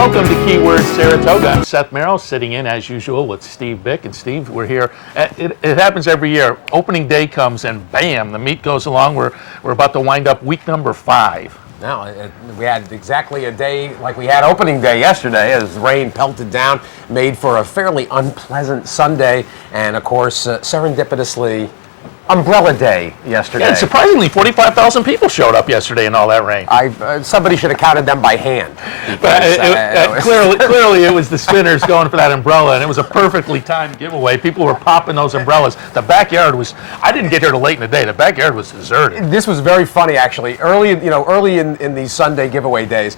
Welcome to Keyword Saratoga. I'm Seth Merrow, sitting in as usual with Steve Bick. And Steve, we're here. It happens every year. Opening day comes and bam, the meet goes along. We're about to wind up week number 5. No, we had exactly a day like we had opening day yesterday as rain pelted down, made for a fairly unpleasant Sunday, and of course, serendipitously, Umbrella Day yesterday. Yeah, and surprisingly, 45,000 people showed up yesterday in all that rain. Somebody should have counted them by hand. But clearly it was the spinners going for that umbrella, and it was a perfectly timed giveaway. People were popping those umbrellas. The backyard was, I didn't get here till late in the day. The backyard was deserted. This was very funny, actually. Early in these Sunday giveaway days,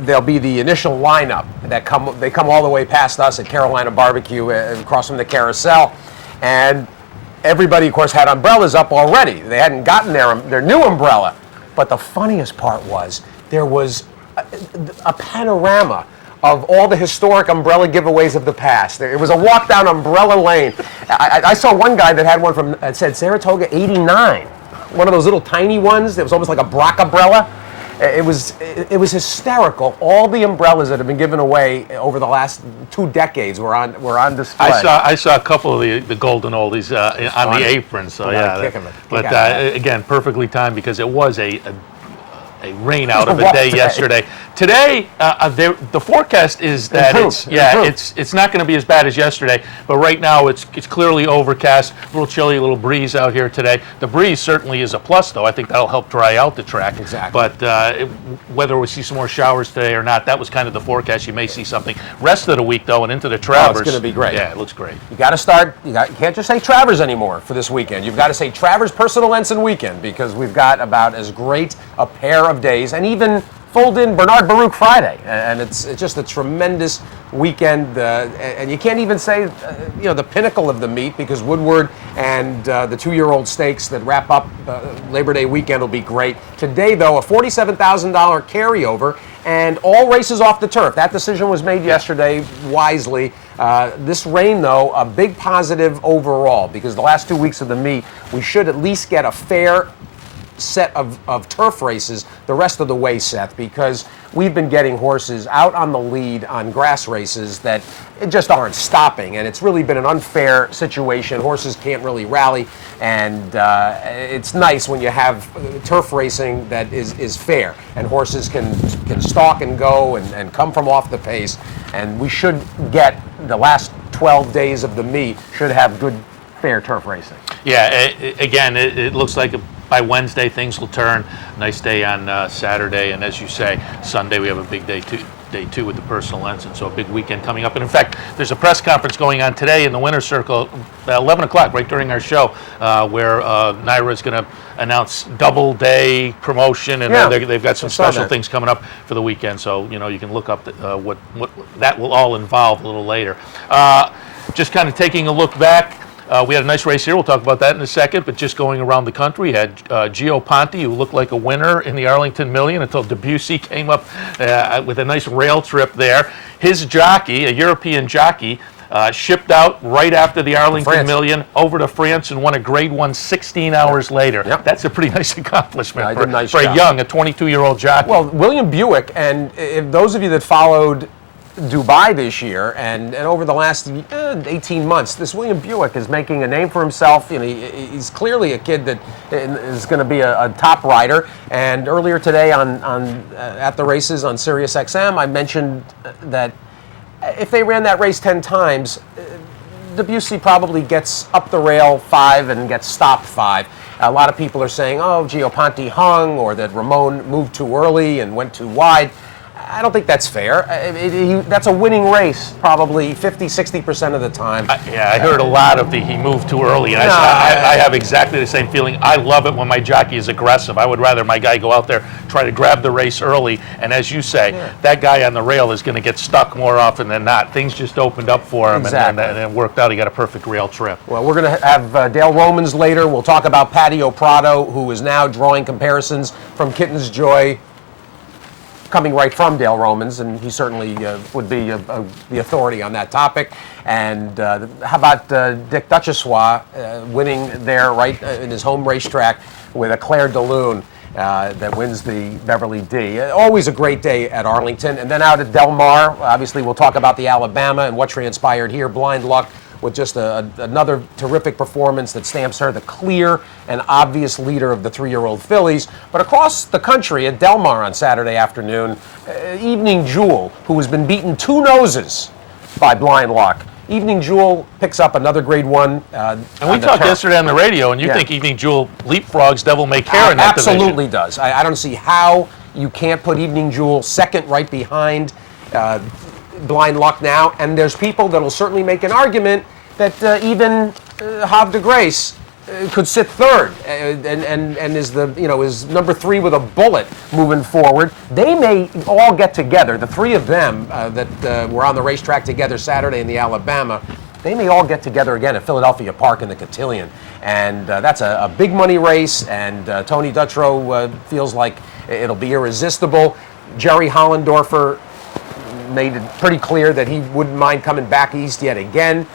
there'll be the initial lineup that come all the way past us at Carolina Barbecue across from the carousel, and everybody, of course, had umbrellas up already. They hadn't gotten their new umbrella. But the funniest part was there was a panorama of all the historic umbrella giveaways of the past. It was a walk down umbrella lane. I saw one guy that had one from, it said Saratoga 89. One of those little tiny ones. It was almost like a Brock umbrella. It was hysterical. All the umbrellas that have been given away over the last 2 decades were on display. I saw a couple of the golden oldies on the apron. So again, perfectly timed because it was a rain out of a day yesterday. Today, the forecast is that it's not going to be as bad as yesterday, but right now it's clearly overcast, a little chilly, a little breeze out here today. The breeze certainly is a plus, though. I think that'll help dry out the track. Exactly. But whether we see some more showers today or not, that was kind of the forecast. You may see something. Rest of the week, though, and into the Travers. It's going to be great. Yeah, it looks great. You got to start. You can't just say Travers anymore for this weekend. You've got to say Travers Personal Ensign Weekend, because we've got about as great a pair of days, and even fold in Bernard Baruch Friday, and it's just a tremendous weekend, and you can't even say the pinnacle of the meet, because Woodward and the 2-year-old stakes that wrap up Labor Day weekend will be great. Today, though, a $47,000 carryover, and all races off the turf. That decision was made yesterday wisely. This rain, though, a big positive overall, because the last 2 weeks of the meet, we should at least get a fair set of turf races the rest of the way, Seth, because we've been getting horses out on the lead on grass races that just aren't stopping, and it's really been an unfair situation. Horses can't really rally, and it's nice when you have turf racing that is fair, and horses can stalk and go and come from off the pace, and we should get the last 12 days of the meet should have good, fair turf racing. Yeah, again, it looks like by Wednesday, things will turn. Nice day on Saturday, and as you say, Sunday we have a big day two with the Personal Ensign, so a big weekend coming up. And in fact, there's a press conference going on today in the Winner's Circle at 11 o'clock, right during our show, where Naira is going to announce double day promotion, and they've got some special things coming up for the weekend. So you can look up what that will all involve a little later. Just kind of taking a look back. We had a nice race here. We'll talk about that in a second. But just going around the country, we had Gio Ponte, who looked like a winner in the Arlington Million until Debussy came up with a nice rail trip there. His jockey, a European jockey, shipped out right after the Arlington Million over to France and won a Grade 1 16 hours later. Yep. That's a pretty nice accomplishment for a young, a 22-year-old jockey. Well, William Buick, and if those of you that followed Dubai this year and over the last 18 months, this William Buick is making a name for himself. He's clearly a kid that is going to be a top rider. And earlier today at the races on Sirius XM, I mentioned that if they ran that race 10 times, Debussy probably gets up the rail 5 and gets stopped 5. A lot of people are saying, oh, Gio Ponte hung, or that Ramon moved too early and went too wide. I don't think that's fair. That's a winning race probably 50-60% of the time. I heard a lot of he moved too early, and I have exactly the same feeling. I love it when my jockey is aggressive. I would rather my guy go out there, try to grab the race early, and as you say, that guy on the rail is going to get stuck more often than not. Things just opened up for him, and it worked out. He got a perfect rail trip. Well, we're going to have Dale Romans later. We'll talk about Paddy Prado, who is now drawing comparisons from Kitten's Joy, coming right from Dale Romans, and he certainly would be the authority on that topic. And how about Dick Duchessois winning there right in his home racetrack with a Claire de Lune. that wins the Beverly D. Always a great day at Arlington. And then out at Del Mar, obviously we'll talk about the Alabama and what transpired here. Blind Luck with just another terrific performance that stamps her the clear and obvious leader of the 3-year-old fillies. But across the country at Del Mar on Saturday afternoon, Evening Jewel, who has been beaten 2 noses by Blind Luck. Evening Jewel picks up another grade 1. And we talked yesterday on the radio, and you think Evening Jewel leapfrogs Devil May Care in that division. Absolutely does. I don't see how you can't put Evening Jewel second right behind Blind Luck now. And there's people that will certainly make an argument that even Havre de Grace could sit third and is is number 3 with a bullet moving forward. They may all get together, the 3 of them that were on the racetrack together Saturday in the Alabama. They may all get together again at Philadelphia Park in the Cotillion, and that's a big money race. And Tony Dutrow feels like it'll be irresistible. Jerry Hollendorfer made it pretty clear that he wouldn't mind coming back east yet again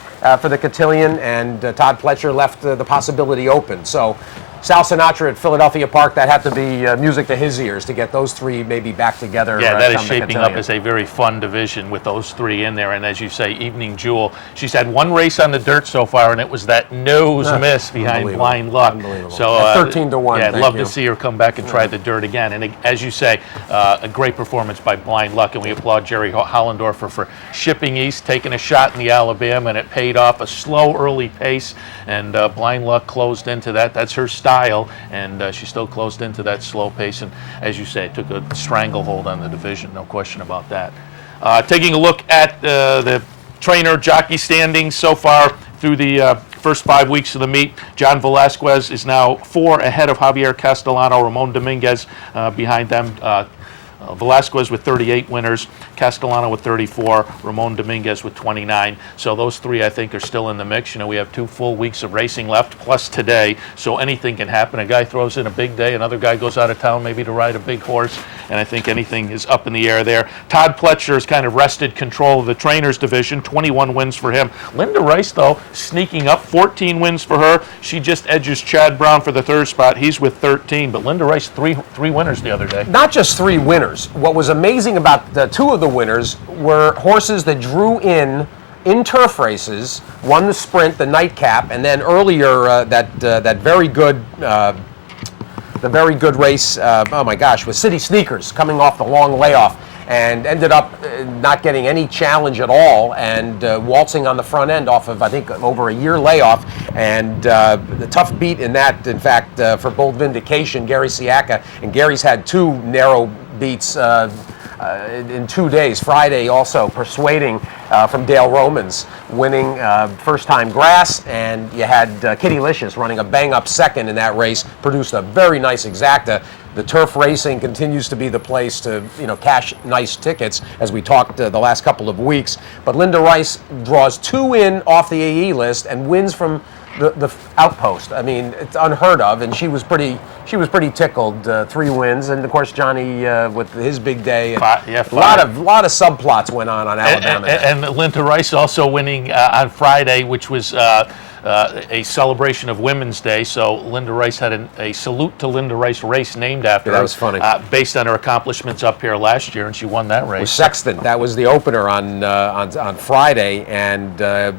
for the Cotillion, and Todd Pletcher left the possibility open. So Sal Sinatra at Philadelphia Park, that had to be music to his ears to get those 3 maybe back together. Yeah, that is shaping up as a very fun division with those 3 in there. And as you say, Evening Jewel, she's had 1 race on the dirt so far, and it was that nose miss behind Blind Luck. Unbelievable. So 13-1. Yeah, I'd love to see her come back and try the dirt again. And as you say, a great performance by Blind Luck, and we applaud Jerry Hollendorfer for shipping east, taking a shot in the Alabama, and it paid off. A slow early pace, and Blind Luck closed into that. That's her style, and she still closed into that slow pace, and as you say, it took a stranglehold on the division, no question about that. Taking a look at the trainer jockey standings so far through the first 5 weeks of the meet, John Velasquez is now 4 ahead of Javier Castellano, Ramon Dominguez behind them. Velasquez with 38 winners, Castellano with 34, Ramon Dominguez with 29. So those 3, I think, are still in the mix. You know, we have 2 full weeks of racing left, plus today, so anything can happen. A guy throws in a big day, another guy goes out of town maybe to ride a big horse, and I think anything is up in the air there. Todd Pletcher has kind of wrested control of the trainers division, 21 wins for him. Linda Rice, though, sneaking up, 14 wins for her. She just edges Chad Brown for the 3rd spot. He's with 13, but Linda Rice, three winners the other day. Not just 3 winners. What was amazing about the 2 of the winners were horses that drew in turf races, won the sprint, the nightcap, and then earlier that very good race. Oh my gosh, with City Sneakers coming off the long layoff, and ended up not getting any challenge at all, and waltzing on the front end off of, I think, over a year layoff. And the tough beat in that, in fact, for bold vindication, Gary Siaka. And Gary's had 2 narrow beats in 2 days. Friday also persuading from Dale Romans, winning first-time grass, and you had Kitty Licious running a bang-up second in that race, produced a very nice exacta. The turf racing continues to be the place to cash nice tickets, as we talked the last couple of weeks. But Linda Rice draws 2 in off the AE list and wins from the outpost. I mean, it's unheard of, and she was pretty tickled. 3 wins, and of course Johnny with his big day. And five. A lot of subplots went on Alabama. And Linda Rice also winning on Friday, which was a celebration of Women's Day. So Linda Rice had a Salute to Linda Rice race named after her. That was funny. Based on her accomplishments up here last year, and she won that race. With Sexton, that was the opener on Friday, and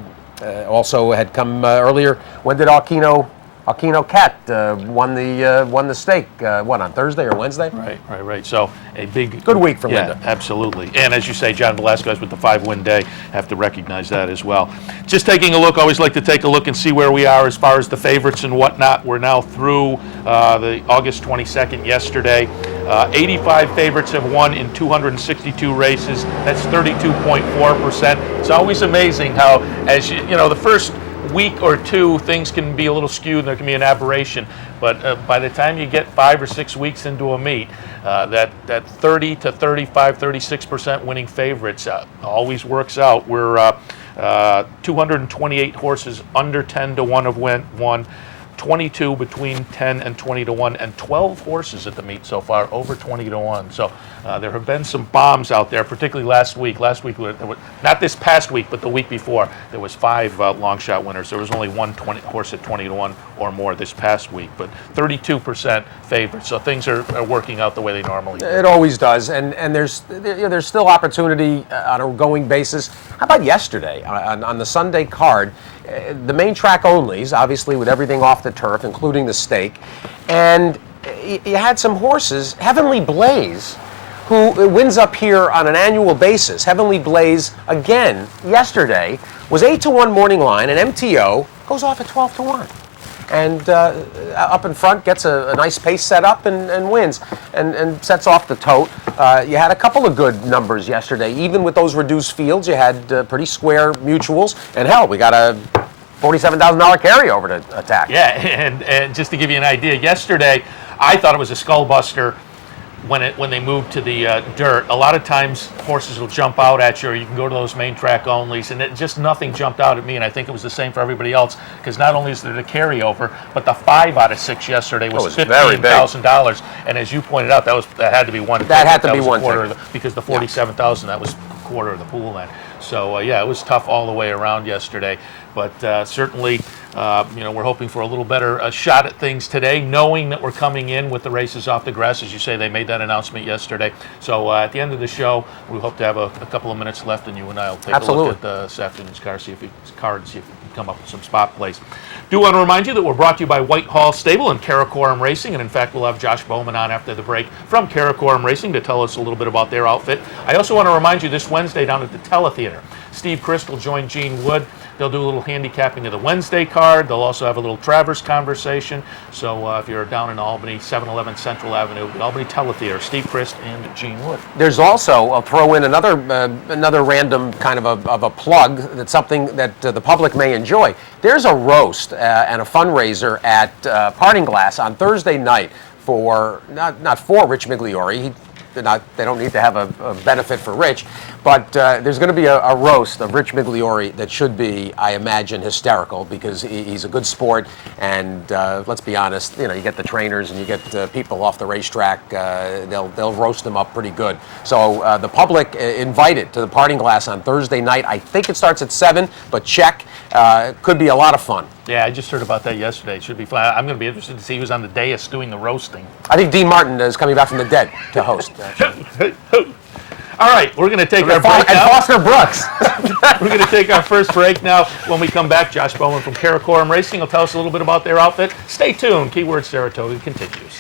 also had come earlier. When did Aquino Cat won the stake? On Thursday or Wednesday? Right. So a good week for Linda. Absolutely. And as you say, John Velasquez with the 5-win day, have to recognize that as well. Just taking a look, always like to take a look and see where we are as far as the favorites and whatnot. We're now through the August 22nd yesterday. 85 favorites have won in 262 races. That's 32.4%. It's always amazing how, as the first week or 2, things can be a little skewed and there can be an aberration. But by the time you get 5 or 6 weeks into a meet, that 30 to 35, 36% winning favorites always works out. We're 228 horses under 10 to 1 have won. 22 between 10 and 20 to 1, and 12 horses at the meet so far, over 20 to 1. So there have been some bombs out there, particularly last week. Last week, not this past week, but the week before, there was 5 long shot winners. There was only one horse at 20 to 1 or more this past week, but 32% favorite. So things are working out the way they normally do. It always does, and there's still opportunity on a going basis. How about yesterday on the Sunday card? The main track onlys, obviously with everything off the turf, including the stake, and you had some horses. Heavenly Blaze, who wins up here on an annual basis. Heavenly Blaze, again, yesterday, was 8 to 1 morning line, and MTO goes off at 12 to 1. And up in front gets a nice pace set up and wins and sets off the tote. You had a couple of good numbers yesterday. Even with those reduced fields, you had pretty square mutuals. And hell, we got a $47,000 carryover to attack. Yeah, and just to give you an idea, yesterday I thought it was a skull buster when they move to the dirt. A lot of times horses will jump out at you, or you can go to those main track onlys, and just nothing jumped out at me, and I think it was the same for everybody else, because not only is there the carryover, but the 5 out of 6 yesterday was $15,000, and as you pointed out, that had to be one. That had to be one thing. Because the 47,000, that was a quarter of the pool then. So yeah, it was tough all the way around yesterday, but certainly, we're hoping for a little better shot at things today, knowing that we're coming in with the races off the grass. As you say, they made that announcement yesterday. So at the end of the show, we hope to have a couple of minutes left, and you and I will take a look at this afternoon's card, see if we can come up with some spot plays. Do want to remind you that we're brought to you by Whitehall Stable and Karakorum Racing, and in fact, we'll have Josh Bowman on after the break from Karakorum Racing to tell us a little bit about their outfit. I also want to remind you this Wednesday down at the Teletheater, Steve Christ will join Gene Wood. They'll do a little handicapping of the Wednesday card. They'll also have a little Travers conversation. So if you're down in Albany, 711 Central Avenue, the Albany Teletheater, Steve Christ and Gene Wood. There's also, I'll throw in another random kind of a plug, that's something that the public may enjoy. There's a roast and a fundraiser at Parting Glass on Thursday night for, not for Rich Migliori. They don't need to have a benefit for Rich, but there's going to be a roast of Rich Migliori that should be, I imagine, hysterical, because he's a good sport, and let's be honest, you get the trainers and you get people off the racetrack, they'll roast them up pretty good. So the public invited to the Parting Glass on Thursday night. I think it starts at 7, but check. Could be a lot of fun. Yeah, I just heard about that yesterday. It should be fun. I'm going to be interested to see who's on the dais doing the roasting. I think Dean Martin is coming back from the dead to host. All right, we're going to take our break now. And Foster Brooks. We're going to take our first break now. When we come back, Josh Bowman from Karakorum Racing will tell us a little bit about their outfit. Stay tuned. Keyword Saratoga continues.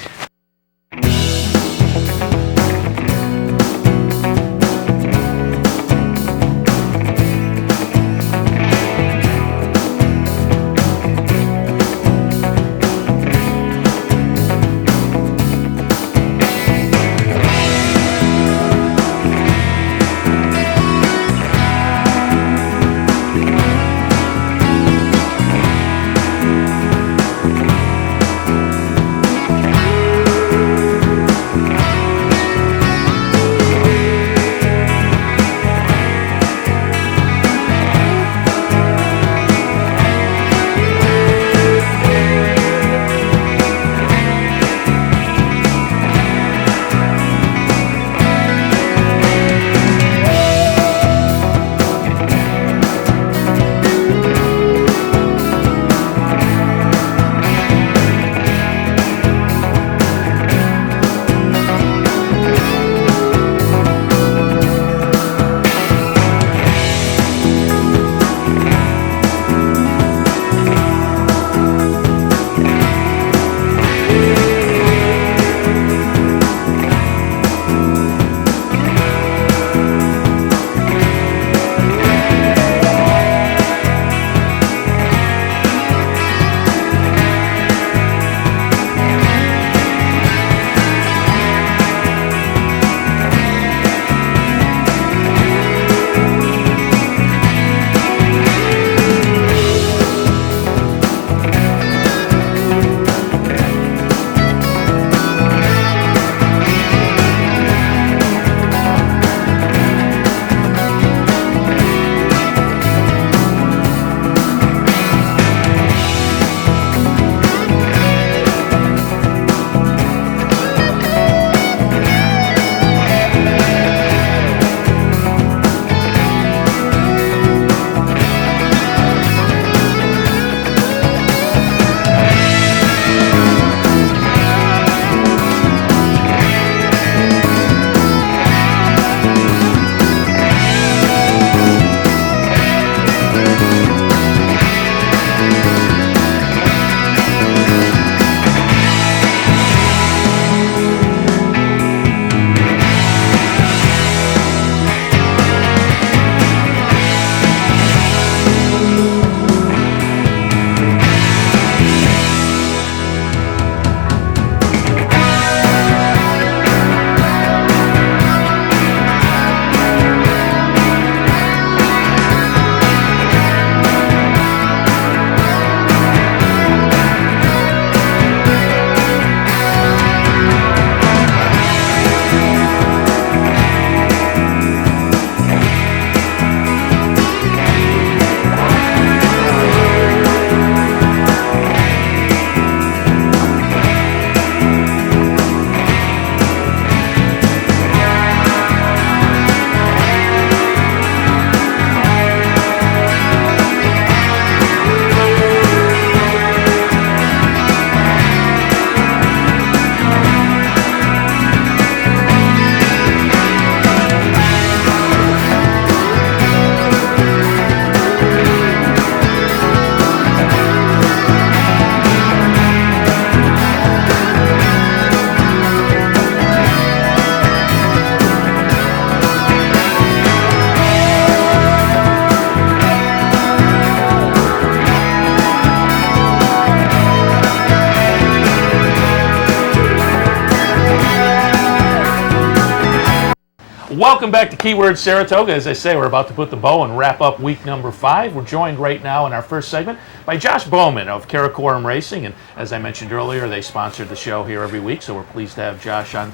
welcome back to Keyword Saratoga. As I say, we're about to put the bow and wrap up week number 5. We're joined right now in our first segment by Josh Bowman of Karakorum Racing. And as I mentioned earlier, they sponsored the show here every week, so we're pleased to have Josh on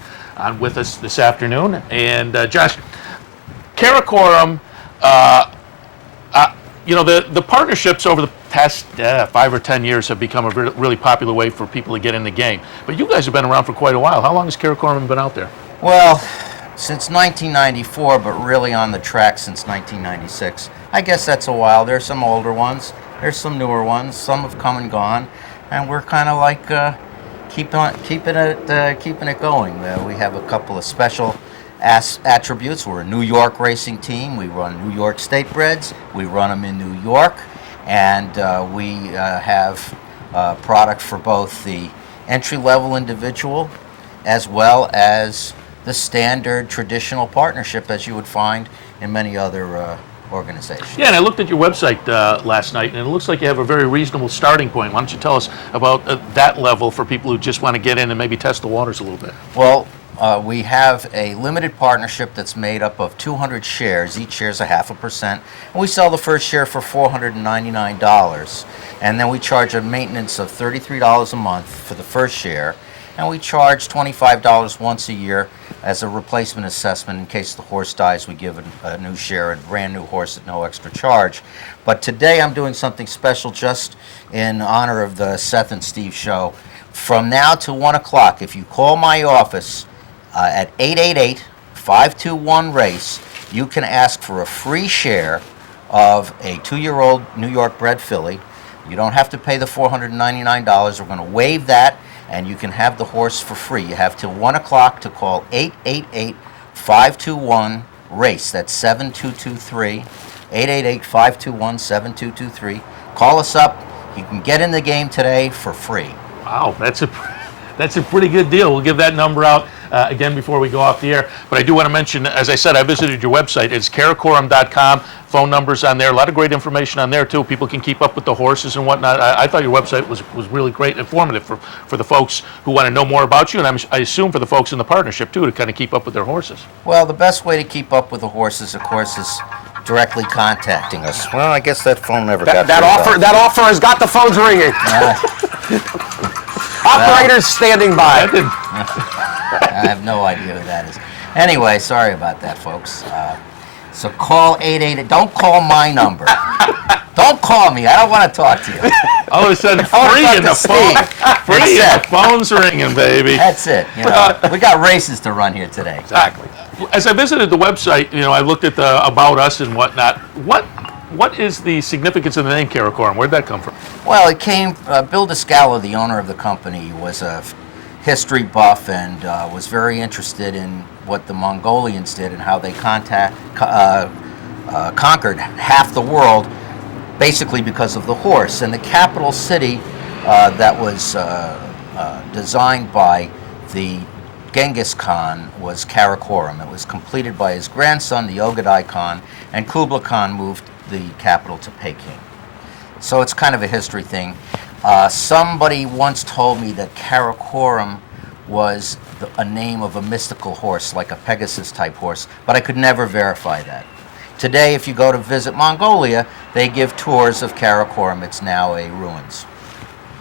with us this afternoon. And Josh, Karakorum, the partnerships over the past 5 or 10 years have become a really popular way for people to get in the game. But you guys have been around for quite a while. How long has Karakorum been out there? Well, since 1994, but really on the track since 1996. I guess that's a while. There's some older ones. There's some newer ones. Some have come and gone, and we're kind of like keeping it going. We have a couple of special attributes. We're a New York racing team. We run New York State Breds. We run them in New York, and we have product for both the entry-level individual as well as the standard traditional partnership as you would find in many other organizations. Yeah, and I looked at your website last night, and it looks like you have a very reasonable starting point. Why don't you tell us about that level for people who just want to get in and maybe test the waters a little bit? Well, we have a limited partnership that's made up of 200 shares. Each share is 0.5%. And we sell the first share for $499. And then we charge a maintenance of $33 a month for the first share. And we charge $25 once a year as a replacement assessment. In case the horse dies, we give a new share, a brand new horse at no extra charge. But today I'm doing something special just in honor of the Seth and Steve show. From now to 1 o'clock, if you call my office at 888-521-RACE, you can ask for a free share of a 2-year-old New York bred filly. You don't have to pay the $499. We're going to waive that, and you can have the horse for free. You have till 1 o'clock to call 888-521-RACE. That's 7223, 888-521-7223. Call us up. You can get in the game today for free. Wow, that's a pretty good deal. We'll give that number out again before we go off the air. But I do want to mention, as I said, I visited your website. It's karakorum.com. Phone numbers on there. A lot of great information on there, too. People can keep up with the horses and whatnot. I thought your website was really great and informative for the folks who want to know more about you, and I assume for the folks in the partnership, too, to kind of keep up with their horses. Well, the best way to keep up with the horses, of course, is directly contacting us. Well, I guess that phone never got that offer. That offer has got the phones ringing. Operators standing by. I have no idea who that is. Anyway, sorry about that, folks. So call 888. Don't call my number. Don't call me. I don't want to talk to you. All of a sudden, free in the phone. Free in the phone's ringing, baby. That's it. You know, we got races to run here today. Exactly. As I visited the website, I looked at the About Us and whatnot. What is the significance of the name Karakorum? Where'd that come from? Well, it came, Bill Descala, the owner of the company, was a history buff and was very interested in what the Mongolians did and how they conquered half the world basically because of the horse. And the capital city that was designed by the Genghis Khan was Karakorum. It was completed by his grandson, the Ogadai Khan, and Kublai Khan moved the capital to Peking. So it's kind of a history thing. Somebody once told me that Karakorum was a name of a mystical horse, like a Pegasus-type horse, but I could never verify that. Today, if you go to visit Mongolia, they give tours of Karakorum. It's now a ruins.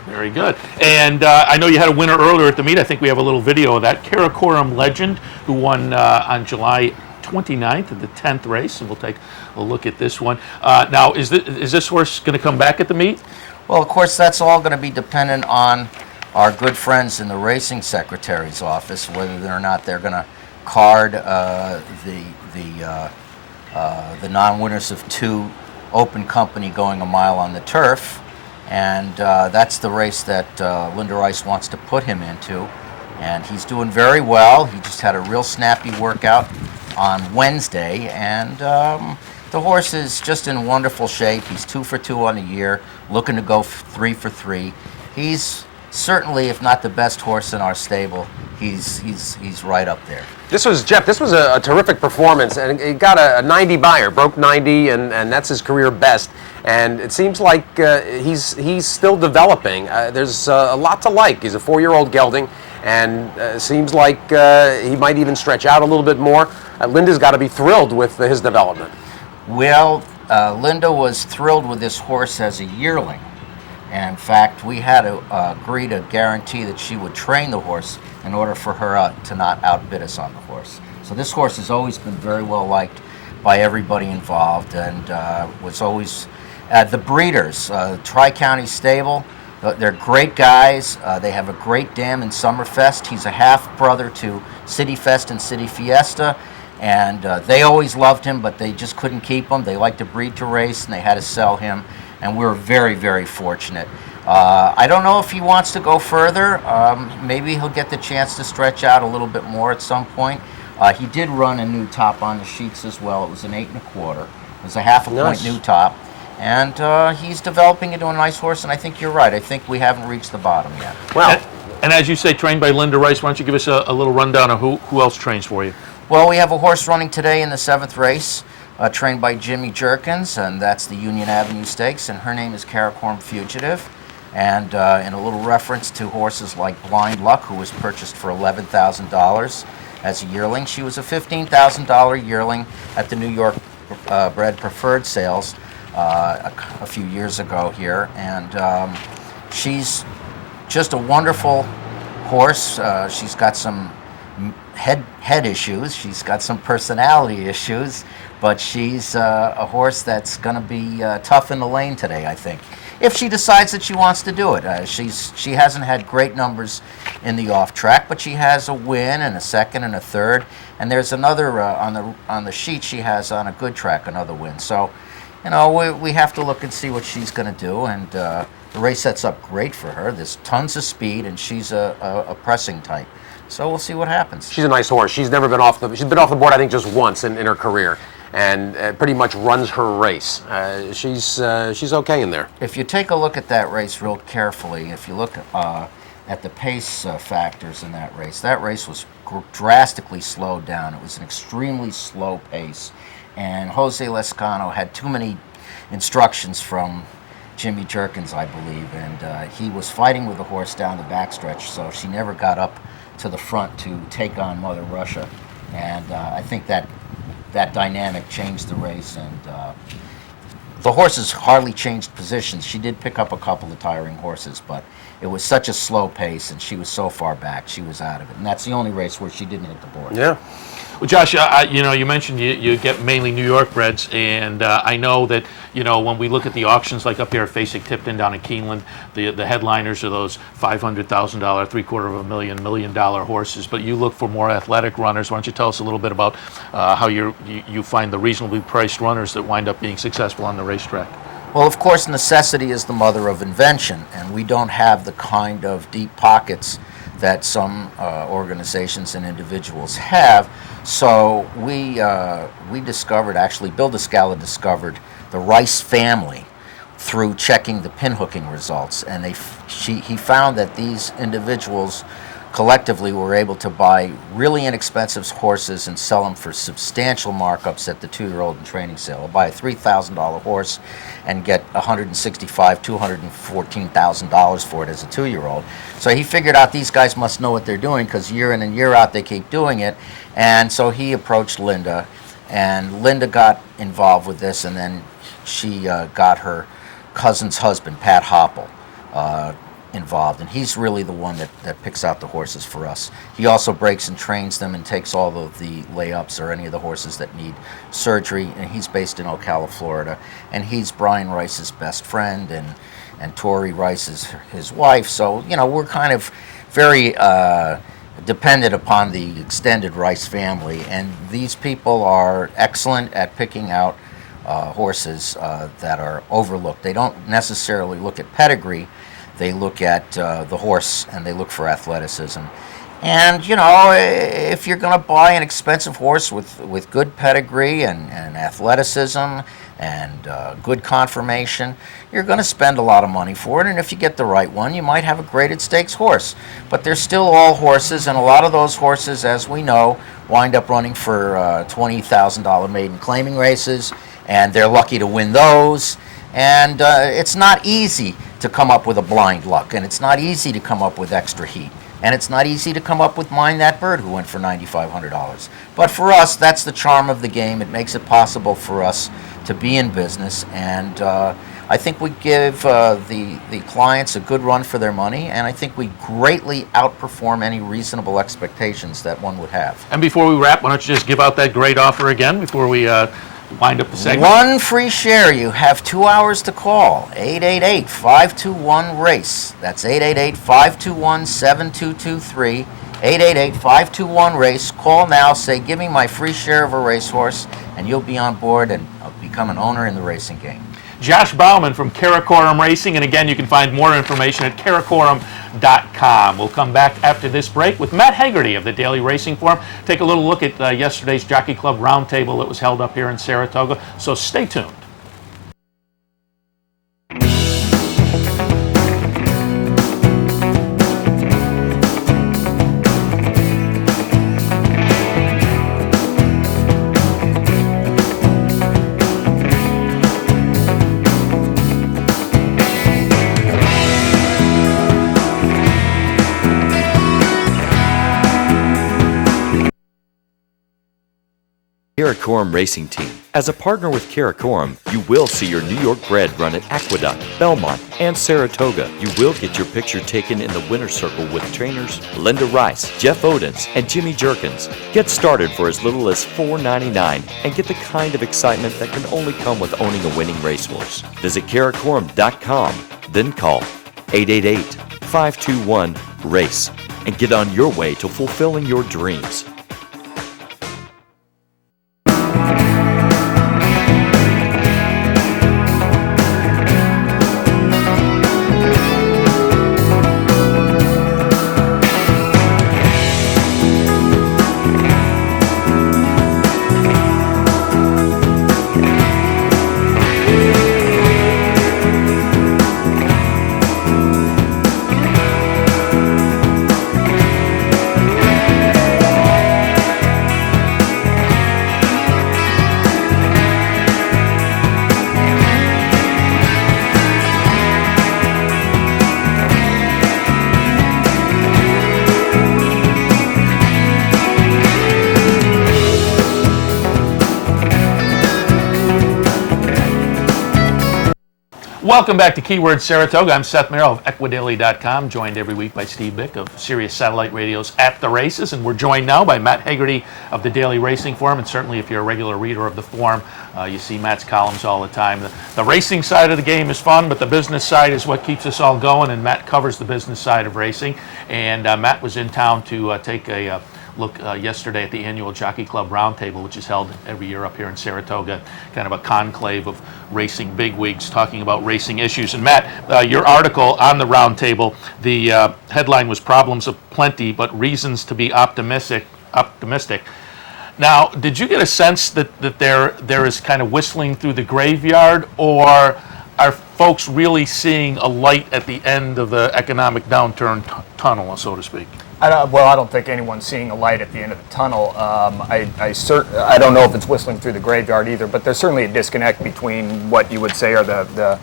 Very good. And I know you had a winner earlier at the meet. I think we have a little video of that. Karakorum legend, who won on July 29th of the 10th race, and we'll take a look at this one. Now, is this horse going to come back at the meet? Well, of course, that's all going to be dependent on our good friends in the racing secretary's office, whether or not they're going to card the non-winners of 2 open company going a mile on the turf, and that's the race that Linda Rice wants to put him into, and he's doing very well. He just had a real snappy workout on Wednesday, and the horse is just in wonderful shape. He's 2 for 2 on the year, looking to go 3 for 3. He's certainly, if not the best horse in our stable, he's right up there. This was a terrific performance, and he got a 90 buyer, broke 90, and that's his career best. And it seems like he's still developing. There's a lot to like. He's a 4-year-old gelding, and seems like he might even stretch out a little bit more. Linda's got to be thrilled with his development. Well, Linda was thrilled with this horse as a yearling. And in fact, we had to agree to guarantee that she would train the horse in order for her to not outbid us on the horse. So this horse has always been very well liked by everybody involved, and was always the breeders, Tri-County Stable. They're great guys. They have a great dam in Summerfest. He's a half brother to City Fest and City Fiesta. And they always loved him, but they just couldn't keep him. They liked to breed to race, and they had to sell him. And we're very, very fortunate. I don't know if he wants to go further. Maybe he'll get the chance to stretch out a little bit more at some point. He did run a new top on the sheets as well. It was an 8 1/4. It was a half a Nice. point new top. And he's developing into a nice horse, and I think you're right. I think we haven't reached the bottom yet. Well, And as you say, trained by Linda Rice, why don't you give us a little rundown of who else trains for you? Well, we have a horse running today in the 7th race, trained by Jimmy Jerkins, and that's the Union Avenue Stakes, and her name is Karakorum Fugitive. And in a little reference to horses like Blind Luck, who was purchased for $11,000 as a yearling. She was a $15,000 yearling at the New York Bred Preferred Sales a few years ago here, and she's just a wonderful horse. She's got some head issues. She's got some personality issues, but she's a horse that's going to be tough in the lane today, I think, if she decides that she wants to do it. She hasn't had great numbers in the off track, but she has a win and a second and a third, and there's another on the sheet she has on a good track, another win. So, you know, we have to look and see what she's going to do, and the race sets up great for her. There's tons of speed, and she's a pressing type. So we'll see what happens. she's a nice horse. She's never been off the. She's been off the board, I think, just once in her career, and pretty much runs her race. She's okay in there. If you take a look at that race real carefully, if you look at the pace factors in that race was drastically slowed down. It was an extremely slow pace, and Jose Lescano had too many instructions from Jimmy Jerkins, I believe, and he was fighting with the horse down the backstretch, so she never got up to the front to take on Mother Russia, and I think that dynamic changed the race, and the horses hardly changed positions. She did pick up a couple of tiring horses, but it was such a slow pace, and she was so far back, she was out of it, and that's the only race where she didn't hit the board. Yeah. Well, Josh, you mentioned you get mainly New York breds, and I know that, when we look at the auctions like up here at Facing-Tipton down in Keeneland, the headliners are those $500,000, $750,000, $1 million horses, but you look for more athletic runners. Why don't you tell us a little bit about how you find the reasonably priced runners that wind up being successful on the racetrack? Well, of course, necessity is the mother of invention, and we don't have the kind of deep pockets that some organizations and individuals have. So we discovered, actually, Bill DeScala discovered the Rice family through checking the pinhooking results, and he found that these individuals collectively were able to buy really inexpensive horses and sell them for substantial markups at the 2-year-old and training sale. They'll buy a $3,000 horse and get $165,000, $214,000 for it as a 2-year-old. So he figured out these guys must know what they're doing, because year in and year out they keep doing it. And so he approached Linda, and Linda got involved with this, and then she got her cousin's husband, Pat Hopple, involved, and he's really the one that picks out the horses for us. He also breaks and trains them and takes all of the layups or any of the horses that need surgery, and he's based in Ocala, Florida, and he's Brian Rice's best friend, and Tori Rice is his wife, so we're kind of very dependent upon the extended Rice family, and these people are excellent at picking out horses that are overlooked. They don't necessarily look at pedigree. They look at the horse, and they look for athleticism. And, if you're going to buy an expensive horse with good pedigree and athleticism and good conformation, you're going to spend a lot of money for it. And if you get the right one, you might have a graded stakes horse. But they're still all horses, and a lot of those horses, as we know, wind up running for $20,000 maiden claiming races, and they're lucky to win those. And it's not easy to come up with a Blind Luck, and it's not easy to come up with Extra Heat. And it's not easy to come up with Mind That Bird, who went for $9,500. But for us, that's the charm of the game. It makes it possible for us to be in business, and I think we give the clients a good run for their money, and I think we greatly outperform any reasonable expectations that one would have. And before we wrap, why don't you just give out that great offer again before we wind up the segment? One free share. You have 2 hours to call. 888-521-RACE. That's 888-521-7223. 888-521-RACE. Call now. Say, give me my free share of a racehorse, and you'll be on board and become an owner in the racing game. Josh Bowman from Karakorum Racing, and again, you can find more information at karakorum.com. We'll come back after this break with Matt Hegerty of the Daily Racing Forum. Take a little look at yesterday's Jockey Club Roundtable that was held up here in Saratoga, so stay tuned. Karakorum Racing Team. As a partner with Karakorum, you will see your New York bred run at Aqueduct, Belmont, and Saratoga. You will get your picture taken in the winner's circle with trainers Linda Rice, Jeff Odens, and Jimmy Jerkins. Get started for as little as $4.99 and get the kind of excitement that can only come with owning a winning racehorse. Visit Karakorum.com, then call 888-521-RACE and get on your way to fulfilling your dreams. Welcome back to Keyword Saratoga. I'm Seth Merrow of Equidaily.com, joined every week by Steve Bick of Sirius Satellite Radio's At the Races, and we're joined now by Matt Hegerty of the Daily Racing Forum, and certainly if you're a regular reader of the Forum, you see Matt's columns all the time. The racing side of the game is fun, but the business side is what keeps us all going, and Matt covers the business side of racing, and Matt was in town to take a look yesterday at the annual Jockey Club Roundtable, which is held every year up here in Saratoga, kind of a conclave of racing bigwigs talking about racing issues. And Matt, your article on the roundtable, the headline was "Problems of Plenty, but Reasons to be Optimistic." Now, did you get a sense that there is kind of whistling through the graveyard, or are folks really seeing a light at the end of the economic downturn tunnel, so to speak? I don't think anyone's seeing a light at the end of the tunnel. I don't know if it's whistling through the graveyard either, but there's certainly a disconnect between what you would say are the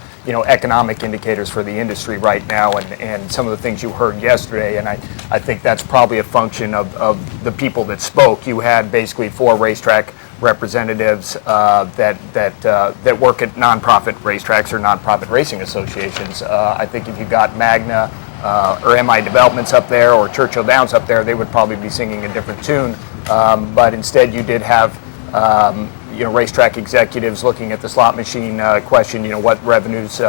economic indicators for the industry right now and some of the things you heard yesterday. And I think that's probably a function of the people that spoke. You had basically 4 racetrack representatives that work at nonprofit racetracks or nonprofit racing associations. I think if you got Magna or MI Developments up there or Churchill Downs up there, they would probably be singing a different tune. But instead, you did have racetrack executives looking at the slot machine question. What revenues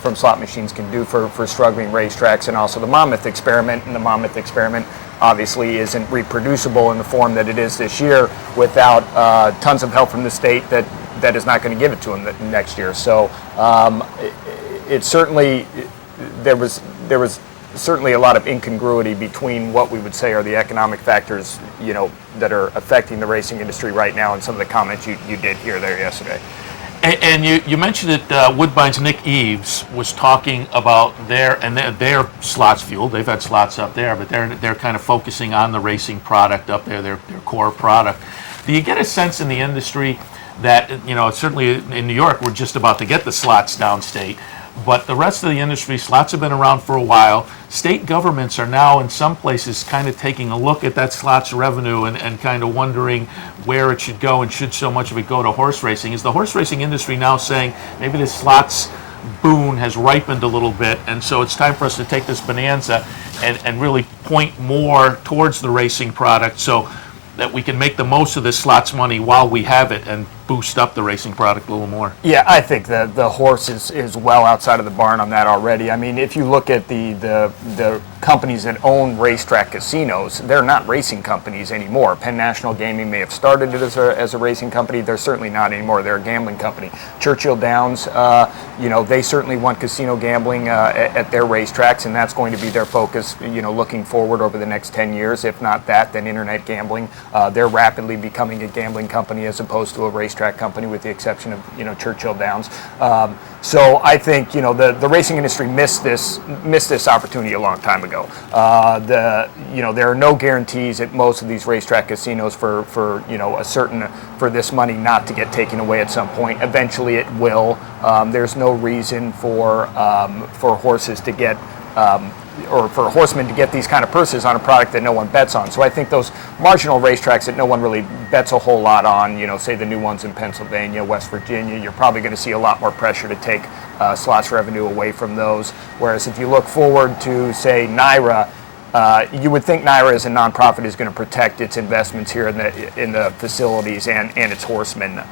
from slot machines can do for struggling racetracks, and also the Monmouth experiment. And the Monmouth experiment obviously isn't reproducible in the form that it is this year without tons of help from the state that is not going to give it to them next year. So it certainly there was certainly a lot of incongruity between what we would say are the economic factors, that are affecting the racing industry right now, and some of the comments you did hear there yesterday. And you mentioned that Woodbine's Nick Eves was talking about their slots fuel. They've had slots up there, but they're kind of focusing on the racing product up there, their core product. Do you get a sense in the industry that, certainly in New York, we're just about to get the slots downstate, But the rest of the industry, slots have been around for a while. State governments are now in some places kind of taking a look at that slots revenue and kind of wondering where it should go and should so much of it go to horse racing. Is the horse racing industry now saying maybe this slots boon has ripened a little bit, and so it's time for us to take this bonanza and really point more towards the racing product so that we can make the most of this slots money while we have it and boost up the racing product a little more? Yeah, I think the horse is well outside of the barn on that already. I mean, if you look at the companies that own racetrack casinos, they're not racing companies anymore. Penn National Gaming may have started it as a racing company. They're certainly not anymore. They're a gambling company. Churchill Downs, they certainly want casino gambling at their racetracks, and that's going to be their focus, looking forward over the next 10 years. If not that, then internet gambling. They're rapidly becoming a gambling company as opposed to a racetrack company, with the exception of Churchill Downs. So I think the racing industry missed this opportunity a long time ago. There are no guarantees at most of these racetrack casinos for this money not to get taken away at some point. Eventually, it will. There's no reason for horses to get. Or for horsemen to get these kind of purses on a product that no one bets on. So I think those marginal racetracks that no one really bets a whole lot on, say the new ones in Pennsylvania, West Virginia, you're probably going to see a lot more pressure to take slots revenue away from those. Whereas if you look forward to, say, NYRA, you would think NYRA as a nonprofit is going to protect its investments here in the facilities and its horsemen.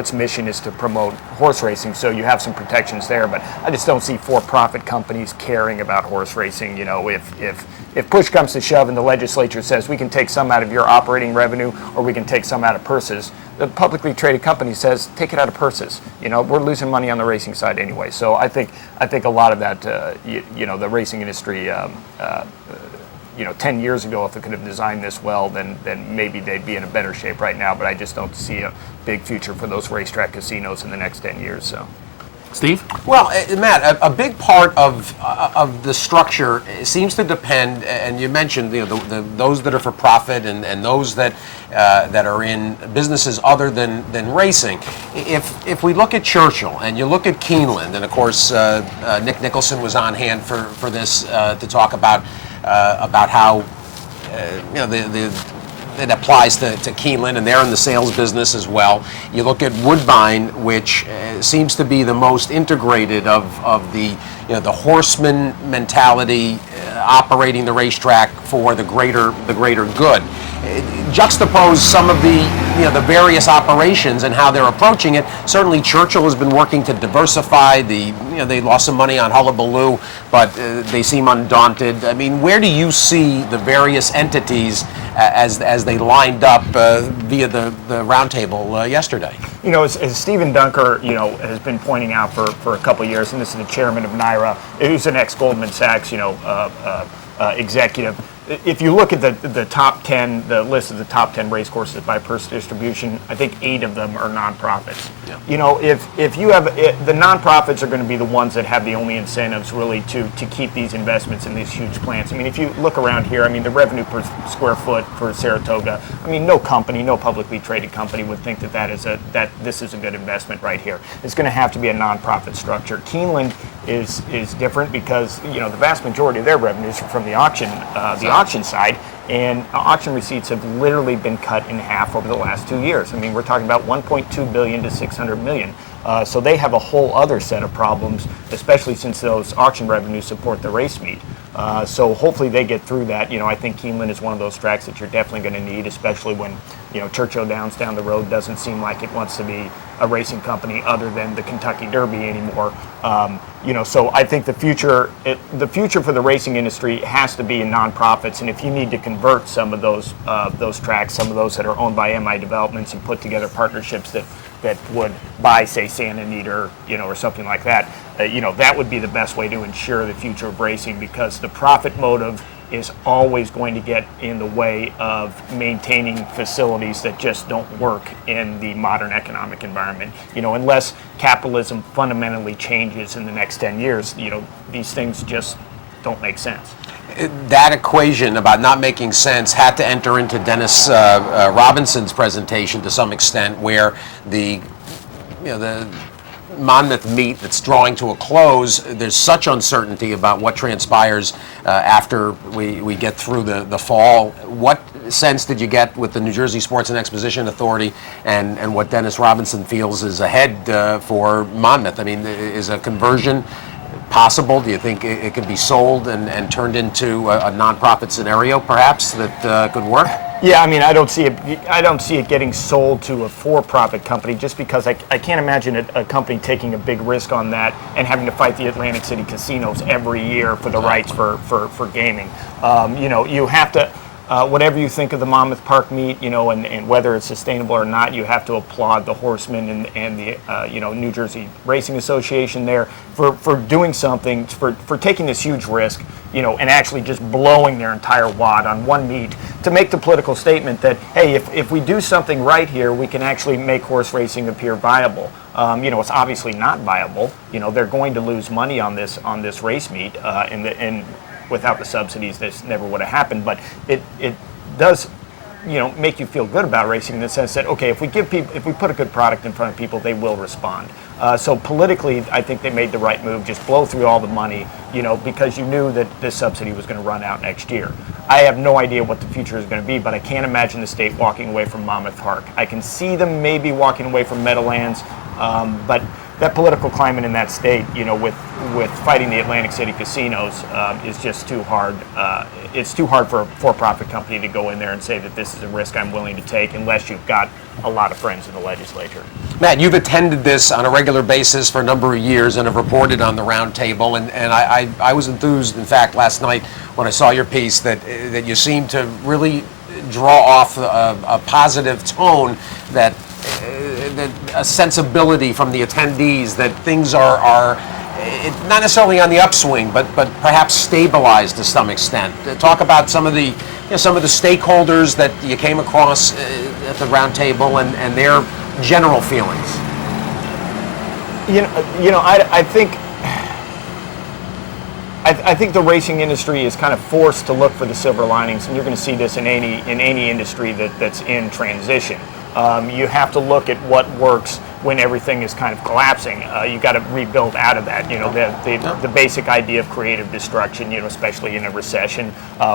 Its mission is to promote horse racing, so you have some protections there. But I just don't see for-profit companies caring about horse racing. If push comes to shove and the legislature says we can take some out of your operating revenue or we can take some out of purses, the publicly traded company says take it out of purses. We're losing money on the racing side anyway. So I think a lot of that, the racing industry. 10 years ago, if it could have designed this well, then maybe they'd be in a better shape right now. But I just don't see a big future for those racetrack casinos in the next 10 years. So, Steve? Well, Matt, a big part of the structure seems to depend, and you mentioned those that are for profit and those that are in businesses other than racing. If we look at Churchill and you look at Keeneland, and of course Nick Nicholson was on hand for this to talk about how it applies to Keeneland, and they're in the sales business as well. You look at Woodbine, which seems to be the most integrated of the horseman mentality, operating the racetrack for the greater good. Juxtapose some of the various operations and how they're approaching it. Certainly, Churchill has been working to diversify. They lost some money on Hullabaloo, but they seem undaunted. I mean, where do you see the various entities as they lined up via the roundtable yesterday? As Stephen Dunker, has been pointing out for a couple of years, and this is the chairman of NYRA, who's an ex-Goldman Sachs, executive. If you look at the top 10, the list of the top 10 race courses by purse distribution, I think 8 of them are nonprofits. Yeah. If you have the nonprofits are going to be the ones that have the only incentives really to keep these investments in these huge plants. I mean, if you look around here, I mean, the revenue per square foot for Saratoga, I mean, no publicly traded company would think that this is a good investment right here. It's going to have to be a nonprofit structure. Keeneland is different because the vast majority of their revenues are from the auction side, and auction receipts have literally been cut in half over the last 2 years. I mean, we're talking about 1.2 billion to 600 million. So they have a whole other set of problems, especially since those auction revenues support the race meet. So hopefully they get through that. I think Keeneland is one of those tracks that you're definitely going to need, especially when Churchill Downs down the road doesn't seem like it wants to be a racing company other than the Kentucky Derby anymore. So I think the future for the racing industry has to be in nonprofits, and if you need to convert some of those tracks, some of those that are owned by MI Developments, and put together partnerships that would buy, say, Santa Anita, or something like that, that would be the best way to ensure the future of racing, because the profit motive is always going to get in the way of maintaining facilities that just don't work in the modern economic environment. Unless capitalism fundamentally changes in the next 10 years, these things just don't make sense. That equation about not making sense had to enter into Dennis Robinson's presentation to some extent, where the Monmouth meet that's drawing to a close, there's such uncertainty about what transpires after we get through the fall. What sense did you get with the New Jersey Sports and Exposition Authority and what Dennis Robinson feels is ahead for Monmouth? I mean, is a conversion possible? Do you think it could be sold and turned into a nonprofit scenario, perhaps, that could work? Yeah, I mean, I don't see it getting sold to a for-profit company, just because I can't imagine a company taking a big risk on that and having to fight the Atlantic City casinos every year for the rights for gaming. You have to. Whatever you think of the Monmouth Park meet, and whether it's sustainable or not, you have to applaud the horsemen and the New Jersey Racing Association there for doing something, for taking this huge risk, and actually just blowing their entire wad on one meet to make the political statement that, hey, if we do something right here, we can actually make horse racing appear viable. It's obviously not viable. They're going to lose money on this race meet, and without the subsidies, this never would have happened. But it does, make you feel good about racing in the sense that, okay, if we put a good product in front of people, they will respond. So politically, I think they made the right move. Just blow through all the money, because you knew that this subsidy was going to run out next year. I have no idea what the future is going to be, but I can't imagine the state walking away from Monmouth Park. I can see them maybe walking away from Meadowlands, but that political climate in that state, with fighting the Atlantic City casinos, is just too hard. It's too hard for a for-profit company to go in there and say that this is a risk I'm willing to take, unless you've got a lot of friends in the legislature. Matt, you've attended this on a regular basis for a number of years and have reported on the round table, and I was enthused, in fact, last night when I saw your piece that you seemed to really draw off a positive tone, that a sensibility from the attendees that things are not necessarily on the upswing, but perhaps stabilized to some extent. Talk about some of the stakeholders that you came across at the round table and their general feelings. I think the racing industry is kind of forced to look for the silver linings, and you're going to see this in any industry that's in transition. You have to look at what works when everything is kind of collapsing. You got to rebuild out of that. The basic idea of creative destruction. Especially in a recession,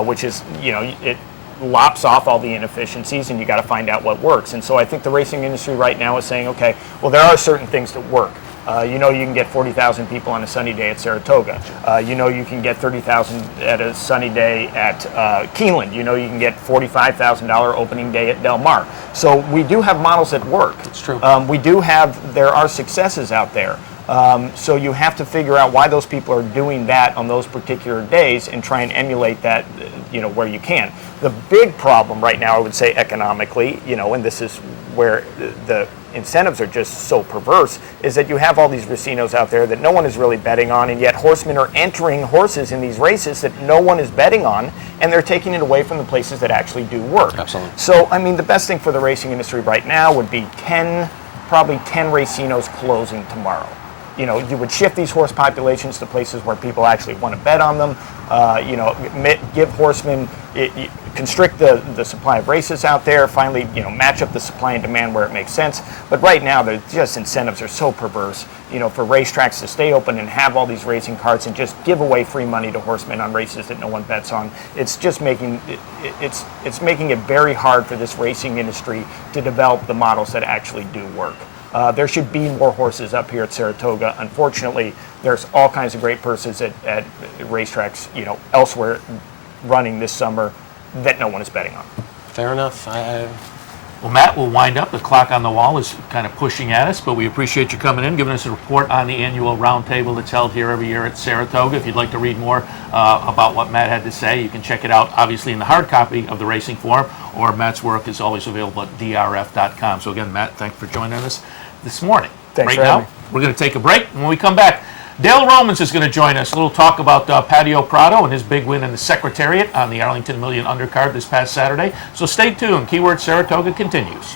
which is it lops off all the inefficiencies, and you got to find out what works. And so I think the racing industry right now is saying, okay, well, there are certain things that work. You can get 40,000 people on a sunny day at Saratoga. You can get 30,000 at a sunny day at Keeneland. You can get $45,000 opening day at Del Mar. So we do have models that work. It's true. There are successes out there. So you have to figure out why those people are doing that on those particular days and try and emulate that, where you can. The big problem right now, I would say economically, and this is where the incentives are just so perverse, is that you have all these racinos out there that no one is really betting on, and yet horsemen are entering horses in these races that no one is betting on, and they're taking it away from the places that actually do work. Absolutely. So, the best thing for the racing industry right now would be probably 10 racinos closing tomorrow. You would shift these horse populations to places where people actually want to bet on them. Give horsemen, constrict the supply of races out there. Finally, match up the supply and demand where it makes sense. But right now, the just incentives are so perverse. For racetracks to stay open and have all these racing carts and just give away free money to horsemen on races that no one bets on. It's just making it very hard for this racing industry to develop the models that actually do work. There should be more horses up here at Saratoga. Unfortunately, there's all kinds of great purses at racetracks, elsewhere running this summer that no one is betting on. Fair enough. Well, Matt, we'll wind up. The clock on the wall is kind of pushing at us, but we appreciate you coming in, giving us a report on the annual roundtable that's held here every year at Saratoga. If you'd like to read more about what Matt had to say, you can check it out, obviously, in the hard copy of the Racing Forum, or Matt's work is always available at drf.com. So again, Matt, thanks for joining us this morning. Thanks right for having now, me. we're going to take a break. When we come back, Dale Romans is going to join us. A little talk about Paddy Prado and his big win in the Secretariat on the Arlington Million undercard this past Saturday. So stay tuned. Keyword Saratoga continues.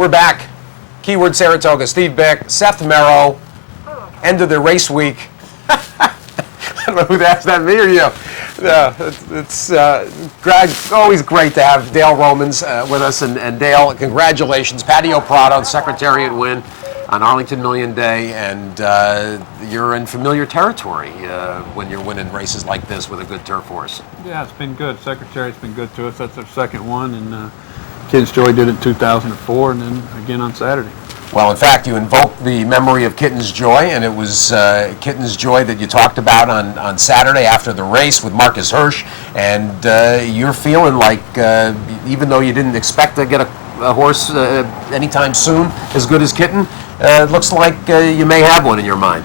We're back. Keyword Saratoga, Steve Bick, Seth Merrow. End of the race week. I don't know who that's, that me or you. It's always great to have Dale Romans with us. And Dale, congratulations. Paddy Prado, Secretariat win on Arlington Million Day. And you're in familiar territory when you're winning races like this with a good turf horse. Yeah, it's been good. Secretariat's been good to us. That's our second one. And Kitten's Joy did it in 2004 and then again on Saturday. Well, in fact, you invoked the memory of Kitten's Joy, and it was Kitten's Joy that you talked about on Saturday after the race with Marcus Hirsch. And you're feeling like, even though you didn't expect to get a horse anytime soon as good as Kitten, it looks like you may have one in your mind.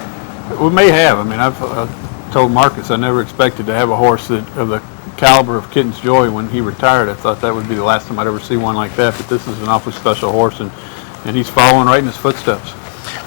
We may have. I mean, I've told Marcus I never expected to have a horse of the caliber of Kitten's Joy when he retired. I thought that would be the last time I'd ever see one like that, but this is an awfully special horse, and he's following right in his footsteps.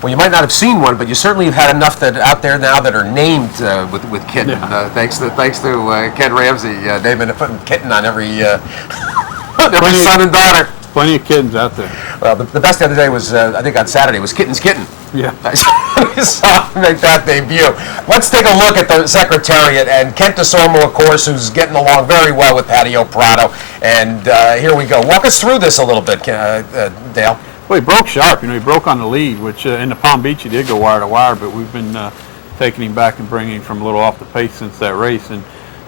Well, you might not have seen one, but you certainly have had enough that out there now that are named with Kitten. Yeah. Thanks to Ken Ramsey, they've been putting Kitten on every every son and daughter. Plenty of kittens out there. Well, the best the other day was, I think on Saturday, was Kitten's Kitten. Yeah. I saw him make that debut. Let's take a look at the Secretariat and Kent DeSormo, of course, who's getting along very well with Paddy Prado. And here we go. Walk us through this a little bit, Dale. Well, he broke sharp. He broke on the lead, which in the Palm Beach he did go wire to wire, but we've been taking him back and bringing him from a little off the pace since that race.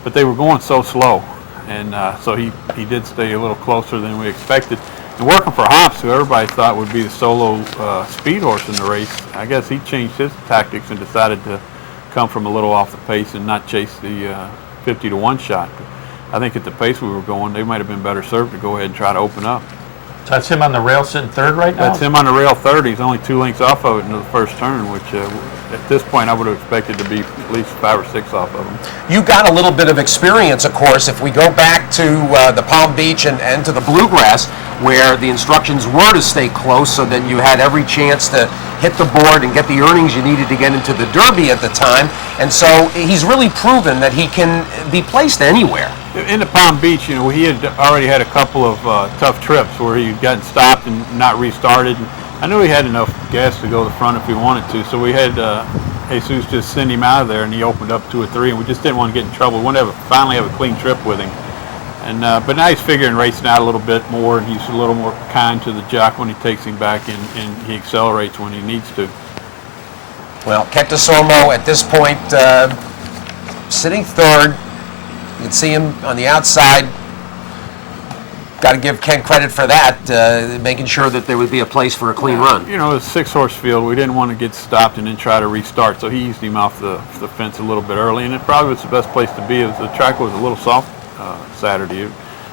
But they were going so slow, and so he did stay a little closer than we expected. And working for Hops, who everybody thought would be the solo speed horse in the race, I guess he changed his tactics and decided to come from a little off the pace and not chase the 50-1 shot. But I think at the pace we were going, they might have been better served to go ahead and try to open up. So that's him on the rail sitting third right now? That's him on the rail third. He's only 2 lengths off of it into the first turn, which at this point I would have expected to be at least 5 or 6 off of him. You got a little bit of experience, of course, if we go back to the Palm Beach and to the Bluegrass, where the instructions were to stay close so that you had every chance to hit the board and get the earnings you needed to get into the Derby at the time. And so he's really proven that he can be placed anywhere. In the Palm Beach, he had already had a couple of tough trips where he had gotten stopped and not restarted. And I knew he had enough gas to go to the front if he wanted to, so we had Jesus just send him out of there, and he opened up 2 or 3, and we just didn't want to get in trouble. We wanted to finally have a clean trip with him. And but now he's figuring racing out a little bit more, and he's a little more kind to the jock when he takes him back, and he accelerates when he needs to. Well, Kent DeSormo at this point sitting third. You can see him on the outside. Got to give Kent credit for that, making sure that there would be a place for a clean run. It's a 6-horse field. We didn't want to get stopped and then try to restart, so he eased him off the fence a little bit early, and it probably was the best place to be. The track was a little soft Saturday.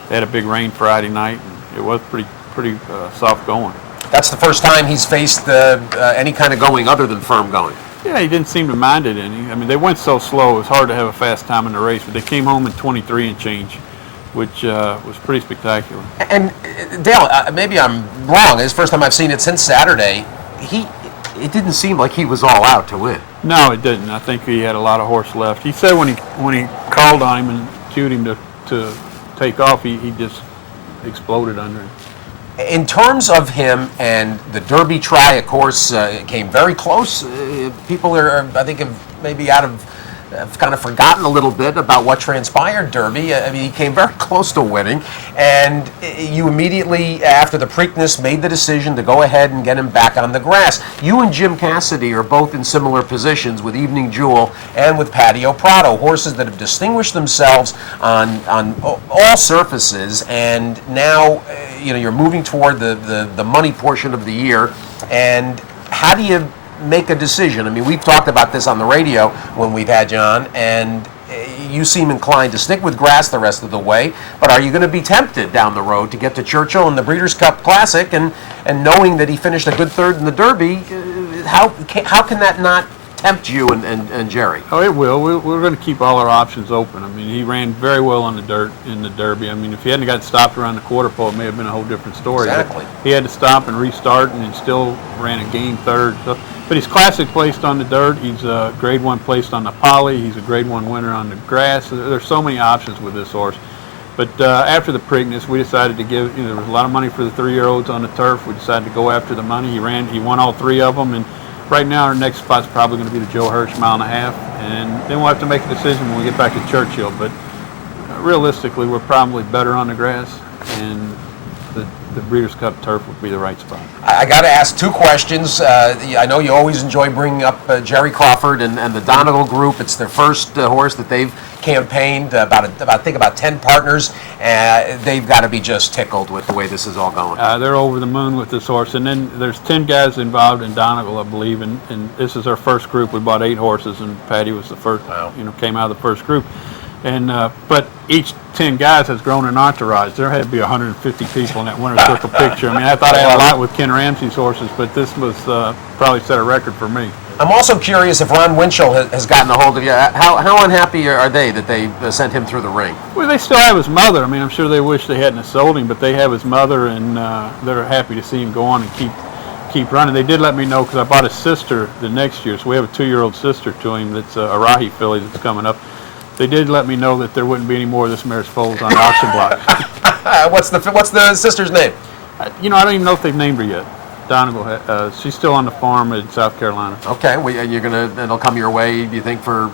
They had a big rain Friday night, and it was pretty soft going. That's the first time he's faced any kind of going other than firm going. Yeah, he didn't seem to mind it any. I mean, they went so slow, it was hard to have a fast time in the race, but they came home in 23 and change, which was pretty spectacular. And Dale, maybe I'm wrong. It's the first time I've seen it since Saturday. It didn't seem like he was all out to win. No, it didn't. I think he had a lot of horse left. He said when he called on him and cued him to take off, he just exploded under him. In terms of him and the Derby try, of course, came very close. People I think, have maybe have kind of forgotten a little bit about what transpired Derby. I mean, he came very close to winning, and you immediately, after the Preakness, made the decision to go ahead and get him back on the grass. You and Jim Cassidy are both in similar positions with Evening Jewel and with Paddy Prado, horses that have distinguished themselves on all surfaces, and now you're moving toward the money portion of the year. And how do you make a decision? I mean, we've talked about this on the radio when we've had you on, and you seem inclined to stick with grass the rest of the way, but are you going to be tempted down the road to get to Churchill in the Breeders' Cup Classic, and knowing that he finished a good third in the Derby, how can that not tempt you and Jerry? Oh, it will. We're going to keep all our options open. I mean, he ran very well on the dirt in the Derby. I mean, if he hadn't got stopped around the quarter pole, it may have been a whole different story. Exactly. But he had to stop and restart, and he still ran a game third. So, but he's classic placed on the dirt. He's a grade 1 placed on the poly. He's a grade 1 winner on the grass. There's so many options with this horse. But after the Preakness, we decided to give, there was a lot of money for the 3-year-olds on the turf. We decided to go after the money. He won all 3 of them, and right now our next spot's probably going to be the Joe Hirsch 1.5 mile, and then we'll have to make a decision when we get back to Churchill. But realistically, we're probably better on the grass, and the Breeders' Cup turf would be the right spot. I got to ask 2 questions. I know you always enjoy bringing up Jerry Crawford and the Donegal group. It's their first horse that they've campaigned, I think about 10 partners. They've got to be just tickled with the way this is all going. They're over the moon with this horse. And then there's 10 guys involved in Donegal, I believe, and this is our first group. We bought 8 horses, and Paddy was the first, came out of the first group. And but each 10 guys has grown an entourage. There had to be 150 people in that winner's circle picture. I mean, I thought I had a lot with Ken Ramsey's horses, but this was probably set a record for me. I'm also curious if Ron Winchell has gotten a hold of you. How unhappy are they that they sent him through the ring? Well, they still have his mother. I mean, I'm sure they wish they hadn't sold him, but they have his mother, and they're happy to see him go on and keep running. They did let me know, because I bought his sister the next year, so we have a 2-year-old sister to him that's a Rahi filly that's coming up. They did let me know that there wouldn't be any more of this mare's foals on the auction block. What's the sister's name? I don't even know if they've named her yet. Donegal, she's still on the farm in South Carolina. Okay, it'll come your way, do you think, for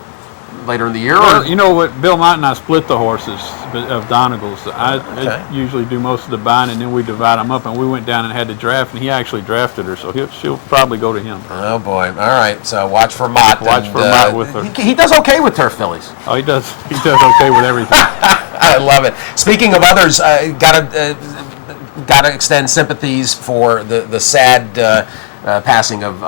later in the year? Well, you know what, Bill Mott and I split the horses of Donegals. I usually do most of the buying, and then we divide them up, and we went down and had the draft, and he actually drafted her, so she'll probably go to him. Oh boy, all right, so watch for Mott. Watch for Mott with her. He does okay with turf fillies. Oh, he does okay with everything. I love it. Speaking of others, gotta extend sympathies for the sad passing of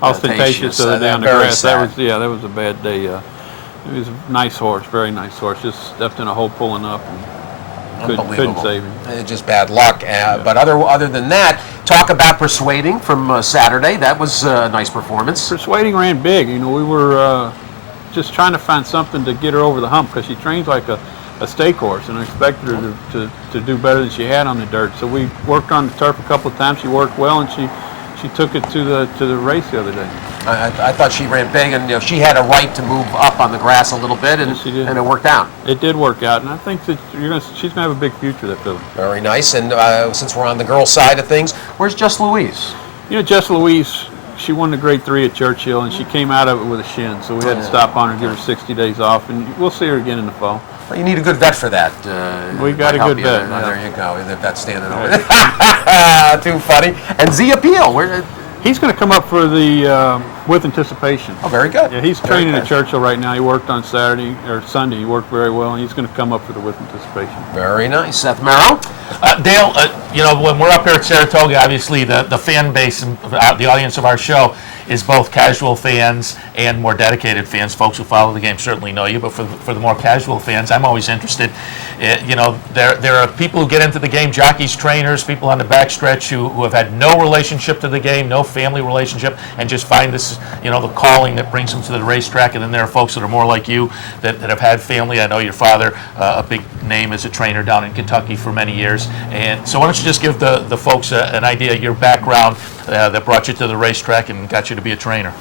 Ostentatious the other day on the grass. That was a bad day. It was a nice horse, very nice horse. Just stepped in a hole pulling up and couldn't save him. Just bad luck. But other than that, talk about Persuading from Saturday. That was a nice performance. Persuading ran big. We were just trying to find something to get her over the hump, because she trains like a stake horse, and I expected her to do better than she had on the dirt. So we worked on the turf a couple of times. She worked well, and she took it to the race the other day. I thought she ran big, and she had a right to move up on the grass a little bit, and, yes, she did. And it worked out. It did work out, and I think that she's going to have a big future, that filly. Very nice. And since we're on the girls' side of things, where's Jess Louise? Jess Louise, she won the Grade 3 at Churchill, and she came out of it with a shin, so we had to stop on her and give her 60 days off, and we'll see her again in the fall. Well, you need a good vet for that. We got a good vet. There you go. The vet's standing over there. Too funny. And Z Appeal, he's going to come up for the With Anticipation. Oh, very good. Yeah, he's training at Churchill right now. He worked on Saturday or Sunday. He worked very well, and he's going to come up for the With Anticipation. Very nice. Seth Merrow? Dale, when we're up here at Saratoga, obviously the fan base and the audience of our show is both casual fans and more dedicated fans. Folks who follow the game certainly know you, but for the more casual fans, I'm always interested. There are people who get into the game, jockeys, trainers, people on the backstretch who have had no relationship to the game, no family relationship, and just find this, the calling that brings them to the racetrack. And then there are folks that are more like you that have had family. I know your father, a big name as a trainer down in Kentucky for many years. And so why don't you just give the folks an idea of your background that brought you to the racetrack and got you to be a trainer?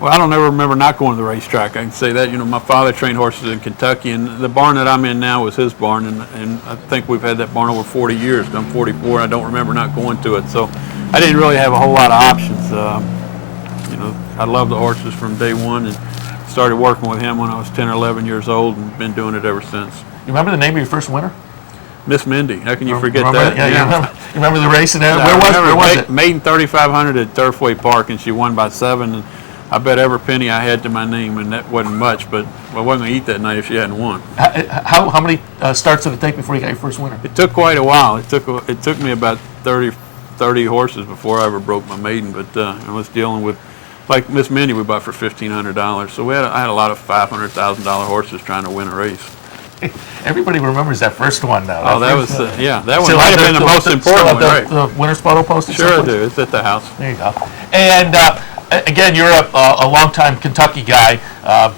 Well, I don't ever remember not going to the racetrack. I can say that. My father trained horses in Kentucky, and the barn that I'm in now was his barn, and I think we've had that barn over 40 years. I'm 44, and I don't remember not going to it. So I didn't really have a whole lot of options. I loved the horses from day one, and started working with him when I was 10 or 11 years old, and been doing it ever since. You remember the name of your first winner? Miss Mindy. How can you forget that? Yeah. You remember the race? And where was it? Maiden 3,500 at Turfway Park, and she won by 7. And I bet every penny I had to my name, and that wasn't much, but I wasn't going to eat that night if she hadn't won. How many starts did it take before you got your first winner? It took quite a while. It took me about 30 horses before I ever broke my maiden, but I was dealing with, like Miss Mindy, we bought for $1,500. So I had a lot of $500,000 horses trying to win a race. Everybody remembers that first one now. That one might have been the most important one, right? The winner's photo poster? Sure I do. It's at the house. There you go. And again, you're a longtime Kentucky guy,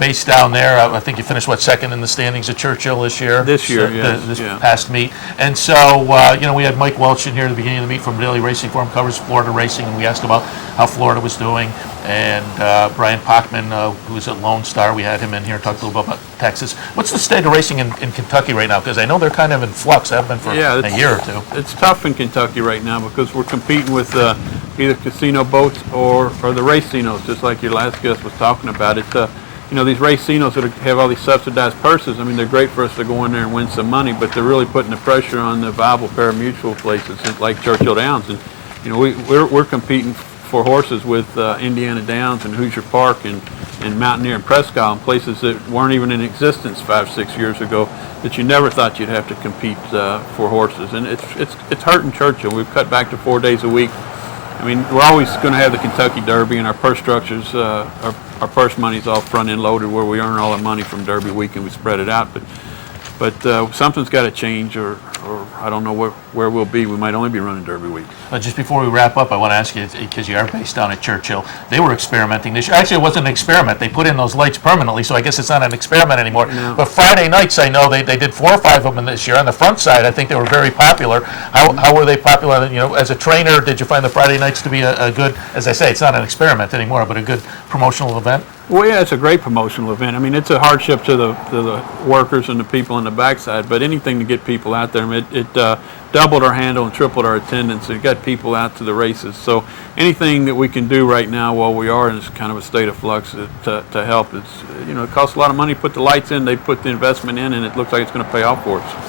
based down there. I think you finished, second in the standings at Churchill this year? This year, yes. This past meet. And so, we had Mike Welch in here at the beginning of the meet from Daily Racing Forum, covers Florida racing, and we asked about how Florida was doing. and Brian Pochman, who's at Lone Star. We had him in here, talked a little bit about Texas. What's the state of racing in Kentucky right now? Because I know they're kind of in flux. They have been for a year or two. It's tough in Kentucky right now because we're competing with either casino boats or the racinos, just like your last guest was talking about. It's these racinos that have all these subsidized purses. I mean, they're great for us to go in there and win some money, but they're really putting the pressure on the viable pari-mutuel places like Churchill Downs. And we're competing for horses with Indiana Downs and Hoosier Park and Mountaineer and Prescott, and places that weren't even in existence 5-6 years ago, that you never thought you'd have to compete for horses. And it's hurting Churchill. We've cut back to 4 days a week. I mean, we're always going to have the Kentucky Derby, and our purse structures, our purse money's all front end loaded, where we earn all the money from Derby week and we spread it out. But something's got to change, or I don't know where we'll be. We might only be running Derby week. Just before we wrap up, I want to ask you, because you are based down at Churchill, they were experimenting this year. Actually, it wasn't an experiment. They put in those lights permanently, so I guess it's not an experiment anymore. No. But Friday nights, I know they did 4 or 5 of them this year. On the front side, I think they were very popular. How were they popular? As a trainer, did you find the Friday nights to be a good, as I say, it's not an experiment anymore, but a good promotional event? Well, yeah, it's a great promotional event. I mean, it's a hardship to the workers and the people in the backside, but anything to get people out there. I mean, it doubled our handle and tripled our attendance. It got people out to the races. So anything that we can do right now while we are in this kind of a state of flux to help, it costs a lot of money to put the lights in. They put the investment in, and it looks like it's going to pay off for us.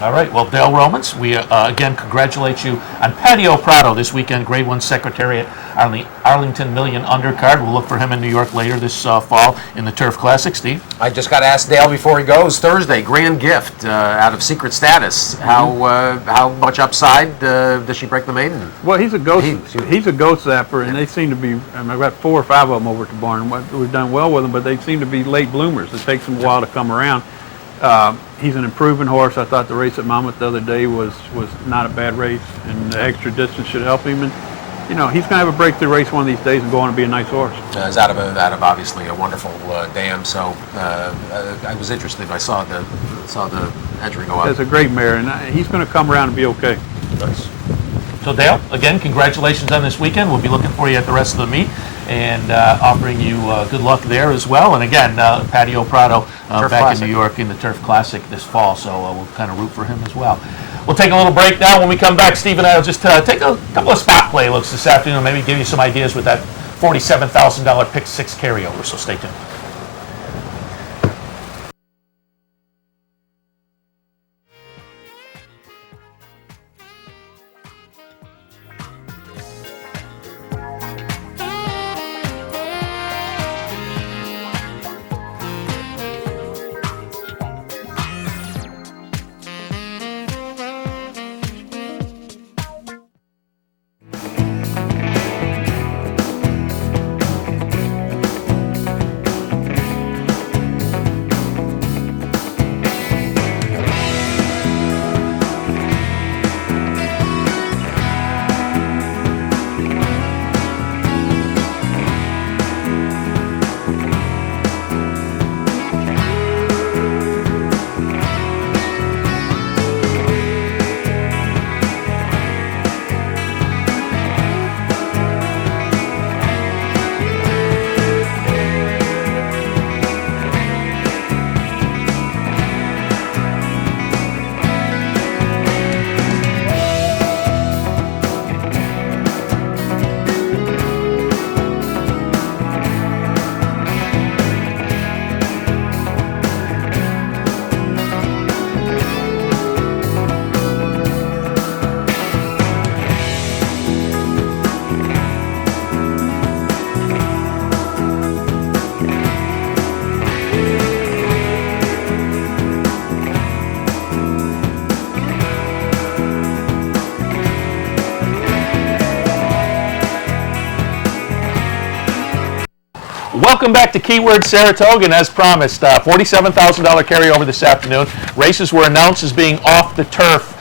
All right. Well, Dale Romans, we again congratulate you on Paddy Prado this weekend, Grade 1 Secretariat on the Arlington Million Undercard. We'll look for him in New York later this fall in the Turf Classic. Steve? I just got to ask Dale before he goes. Thursday, grand gift out of Secret Status. How much upside does she break the maiden? Well, he's a goat zapper, and they seem to be. I've got 4 or 5 of them over at the barn. We've done well with them, but they seem to be late bloomers. It takes them a while to come around. He's an improving horse. I thought the race at Monmouth the other day was not a bad race, and the extra distance should help him. And he's going to have a breakthrough race one of these days and go on and be a nice horse. It's out of obviously a wonderful dam. So I was interested. I saw the entry go up. It's a great mare, and he's going to come around and be okay. Nice. So, Dale, again, congratulations on this weekend. We'll be looking for you at the rest of the meet and offering you good luck there as well. And again, Paddy Prado back Classic. in New York in the Turf Classic this fall, so we'll kind of root for him as well. We'll take a little break now. When we come back, Steve and I will just take a couple of spot play looks this afternoon, maybe give you some ideas with that $47,000 Pick 6 carryover, so stay tuned. Welcome back to Keyword Saratoga, and as promised, $47,000 carryover this afternoon. Races were announced as being off the turf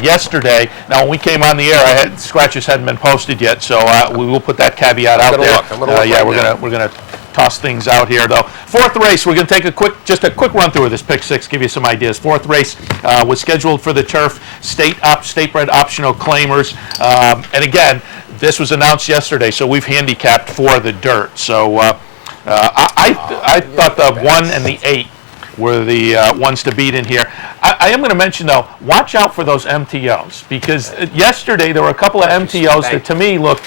yesterday. Now, when we came on the air, scratches hadn't been posted yet, so we will put that caveat out there. Yeah, we're gonna toss things out here, though. Fourth race, we're going to take a quick run through of this Pick 6, give you some ideas. Fourth race was scheduled for the turf, state-bred optional claimers, and again, This was announced yesterday, so we've handicapped for the dirt. So I thought the 1 and the 8 were the ones to beat in here. I am going to mention, though, watch out for those MTOs, because yesterday there were a couple of MTOs that to me looked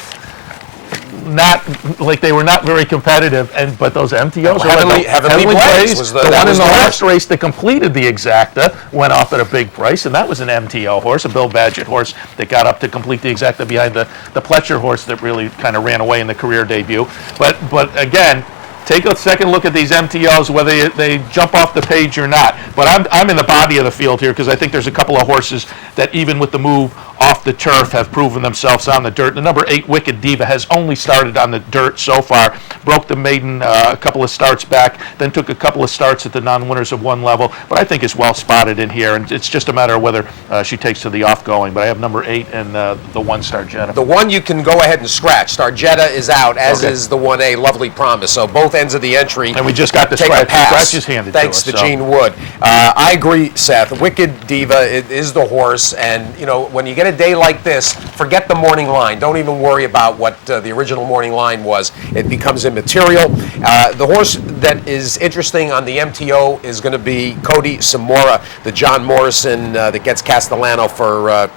not like they were not very competitive, but those MTOs Heavenly Blaze was the one in the last race that completed the Exacta went off at a big price, and that was an MTO horse, a Bill Badgett horse that got up to complete the Exacta behind the Pletcher horse that really kind of ran away in the career debut. But again, take a second look at these MTOs, whether they jump off the page or not. But I'm in the body of the field here because I think there's a couple of horses that even with the move off the turf have proven themselves on the dirt. The number 8, Wicked Diva, has only started on the dirt so far. Broke the maiden a couple of starts back, then took a couple of starts at the non-winners of one level, but I think is well spotted in here, and it's just a matter of whether she takes to the off-going. But I have number 8 and the 1, Starjetta. The 1 you can go ahead and scratch. Starjetta is out, as is the 1A, Lovely Promise. So both ends of the entry. And we just got the scratches handed thanks to us. Thanks to Gene Wood. I agree, Seth. Wicked Diva is the horse, and when you get a day like this, forget the morning line. Don't even worry about what the original morning line was. It becomes immaterial. The horse that is interesting on the MTO is going to be Cody Samora, the John Morrison that gets Castellano for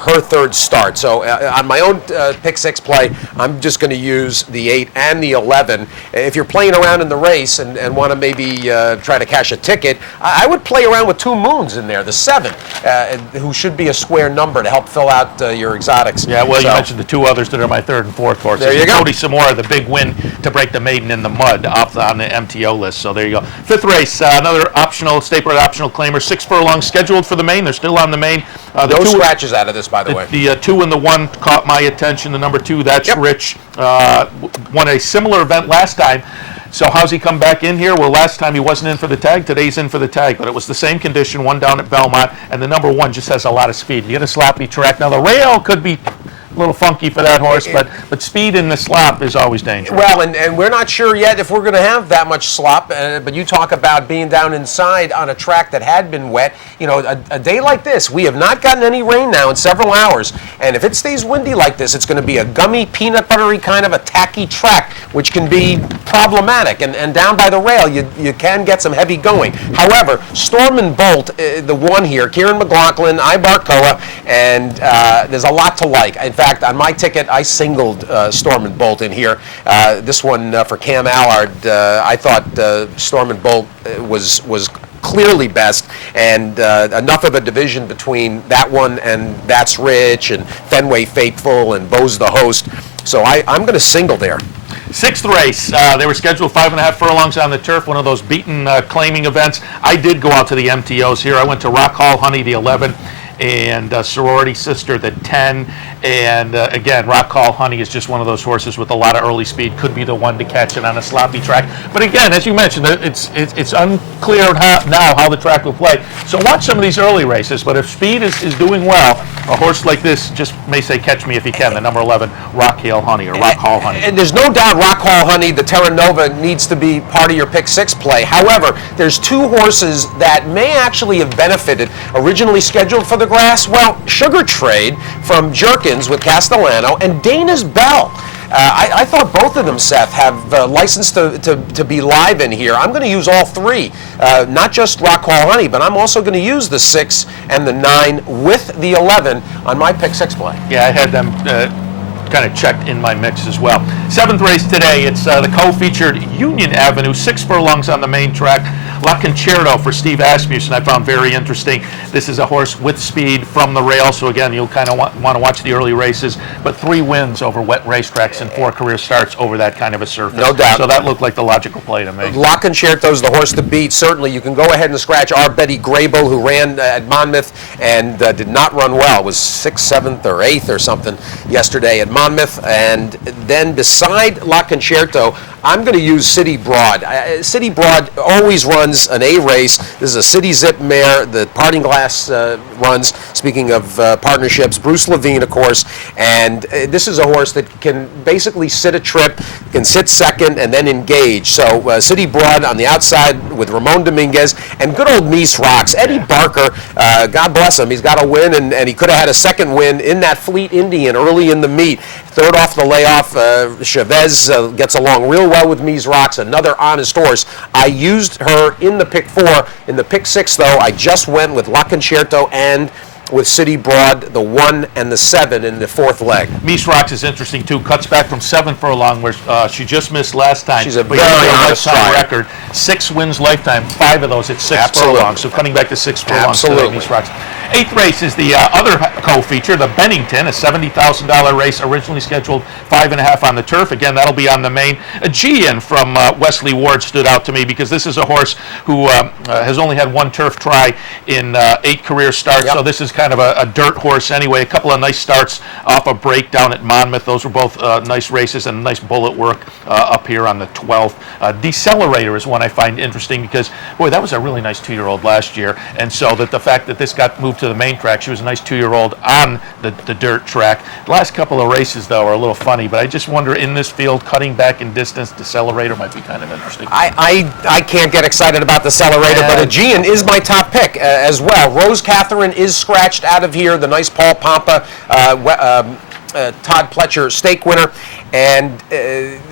her third start. So on my own pick 6 play, I'm just going to use the 8 and the 11. If you're playing around in the race and want to maybe try to cash a ticket, I would play around with 2 Moons in there, the 7, who should be a square number to help fill out your exotics. Yeah, well, you mentioned the 2 others that are my 3rd and 4th horses. There you go. Cody Samora, the big win to break the maiden in the mud on the MTO list. So there you go. 5th race, another optional, State-bred optional claimer, 6 furlongs scheduled for the main. They're still on the main. No scratches out of this, by the way. The 2 and the 1 caught my attention. The number 2, That's Rich, won a similar event last time. So how's he come back in here? Well, last time he wasn't in for the tag. Today he's in for the tag, but it was the same condition, one down at Belmont, and the number 1 just has a lot of speed. You get a sloppy track. Now the rail could be a little funky for that horse, but speed in the slop is always dangerous. Well, and we're not sure yet if we're going to have that much slop, but you talk about being down inside on a track that had been wet. A day like this, we have not gotten any rain now in several hours, and if it stays windy like this, it's going to be a gummy, peanut buttery kind of a tacky track, which can be problematic, and down by the rail, you can get some heavy going. However, Storm and Bolt, the 1 here, Kieran McLaughlin, Ibar Koa, and there's a lot to like. In fact, on my ticket, I singled Storm and Bolt in here. This one for Cam Allard, I thought Storm and Bolt was clearly best, and enough of a division between that one and That's Rich and Fenway Faithful and Bo's the Host. So I'm going to single there. 6th race, they were scheduled 5.5 furlongs on the turf, one of those beaten claiming events. I did go out to the MTOs here. I went to Rock Hall Honey, the 11, and Sorority Sister, the 10. And again, Rock Hall Honey is just one of those horses with a lot of early speed. Could be the one to catch it on a sloppy track. But again, as you mentioned, it's unclear now how the track will play. So watch some of these early races. But if speed is doing well, a horse like this just may say, catch me if you can. The number 11, Rock Hall Honey, or Rock Hall Honey. And there's no doubt Rock Hall Honey, the Terra Nova, needs to be part of your pick 6 play. However, there's 2 horses that may actually have benefited, originally scheduled for the grass. Well, Sugar Trade from Jerkins with Castellano, and Dana's Bell. I thought both of them, Seth, have license to be live in here. I'm going to use all 3, not just Rock Hall Honey, but I'm also going to use the 6 and the 9 with the 11 on my pick 6 play. Yeah, I had them kind of checked in my mix as well. 7th race today, it's the co-featured Union Avenue, 6 furlongs on the main track. La Concerto for Steve Asmussen I found very interesting. This is a horse with speed from the rail, so again, you'll kind of want to watch the early races, but 3 wins over wet racetracks and 4 career starts over that kind of a surface. No doubt. So that looked like the logical play to me. La Concerto's the horse to beat. Certainly, you can go ahead and scratch our Betty Grable, who ran at Monmouth and did not run well. It was 6th, 7th, or 8th or something yesterday at Monmouth. And then beside La Concerto, I'm going to use City Broad. City Broad always runs an A race. This is a City Zip mare. The Parting Glass runs. Speaking of partnerships, Bruce Levine, of course. And this is a horse that can basically sit a trip. can sit second and then engage. So City Broad on the outside with Ramon Dominguez and good old Mies Rocks. Eddie Barker, God bless him, he's got a win, and he could have had a second win in that Fleet Indian early in the meet. Third off the layoff, Chavez gets along real well with Mies Rocks, another honest horse. I used her in the pick 4. In the pick 6, though, I just went with La Concerto and with City Broad, the 1 and the 7 in the 4th leg. Mies Rocks is interesting too. Cuts back from 7 furlong, where she just missed last time. She's a but very honest lifetime rider. record. 6 wins lifetime. 5 of those at 6 Absolutely. furlongs. So cutting back to 6 furlongs. Absolutely. Mies Rocks. 8th race is the other co-feature, the Bennington, a $70,000 race, originally scheduled 5.5 on the turf. Again, that'll be on the main. Aegean from Wesley Ward stood out to me because this is a horse who has only had 1 turf try in 8 career starts. Yep. So this is kind of a dirt horse anyway. A couple of nice starts off a break down at Monmouth. Those were both nice races and nice bullet work up here on the 12th. Decelerator is one I find interesting because, boy, that was a really nice 2-year-old last year. And so that the fact that this got moved to the main track, she was a nice 2-year-old on the dirt track. The last couple of races, though, are a little funny, but I just wonder in this field, cutting back in distance, Decelerator might be kind of interesting. I can't get excited about the Decelerator, but Aegean is my top pick as well. Rose Catherine is scratched out of here, the nice Paul Pompa, Todd Pletcher stake winner. And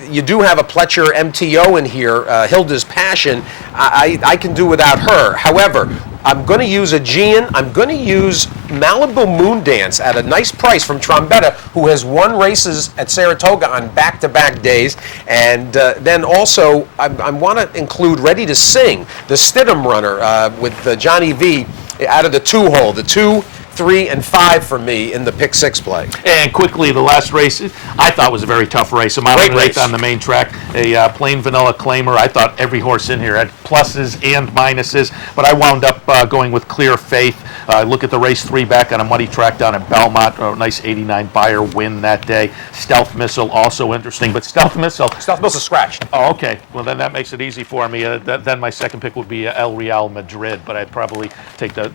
you do have a Pletcher MTO in here, Hilda's Passion. I can do without her. However, I'm going to use Aegean. I'm going to use Malibu Moon Dance at a nice price from Trombetta, who has won races at Saratoga on back-to-back days. And then also, I want to include Ready to Sing, the Stidham runner with Johnny V out of the 2-hole. The 2, 3, and 5 for me in the pick 6 play. And quickly, the last race I thought was a very tough race. A mile and an eighth on the main track, a plain vanilla claimer. I thought every horse in here had pluses and minuses, but I wound up going with Clear Faith. Look at the race 3 back on a muddy track down at Belmont. A nice 89 buyer win that day. Stealth Missile, also interesting, but Stealth Missile scratched. Oh, okay. Well, then that makes it easy for me. Then my second pick would be El Real Madrid, but I'd probably take the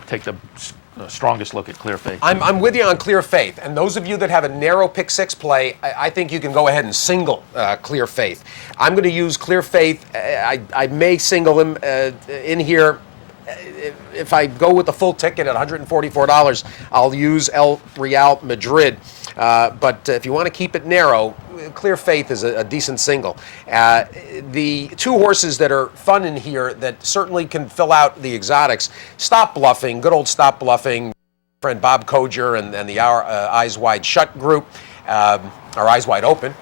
strongest look at Clear Faith. I'm with you on Clear Faith, and those of you that have a narrow pick 6 play, I think you can go ahead and single Clear Faith. I'm going to use Clear Faith. I may single him in here. If I go with the full ticket at $144, I'll use El Real Madrid. But if you want to keep it narrow, Clear Faith is a decent single. The 2 horses that are fun in here that certainly can fill out the exotics, Stop Bluffing, good old Stop Bluffing, friend Bob Koger and the Eyes Wide Shut group, or Eyes Wide Open.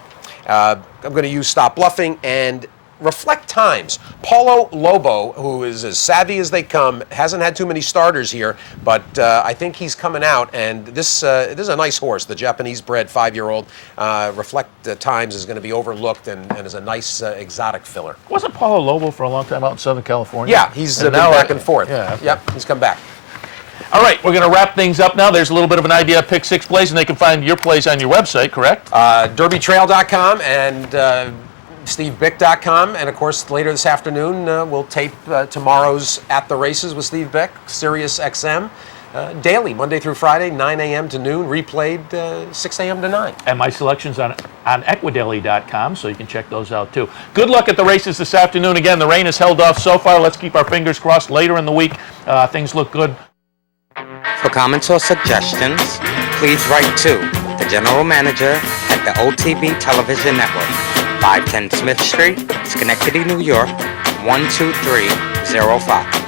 I'm going to use Stop Bluffing and Reflect Times. Paulo Lobo, who is as savvy as they come, hasn't had too many starters here, but I think he's coming out, and this is a nice horse, the Japanese-bred 5-year-old. Reflect Times is going to be overlooked and is a nice exotic filler. Wasn't Paulo Lobo for a long time out in Southern California? Yeah, he's been back and forth. Yeah, okay. Yep, he's come back. All right, we're going to wrap things up now. There's a little bit of an idea of pick 6 plays, and they can find your plays on your website, correct? DerbyTrail.com and SteveBick.com, and of course later this afternoon we'll tape tomorrow's At the Races with Steve Bick, Sirius XM, daily, Monday through Friday, 9 a.m. to noon, replayed 6 a.m. to 9. And my selections on equidaily.com, so you can check those out too. Good luck at the races this afternoon. Again, the rain has held off so far. Let's keep our fingers crossed. Later in the week, things look good. For comments or suggestions, please write to the General Manager at the OTB Television Network, 510 Smith Street, Schenectady, New York, 12305.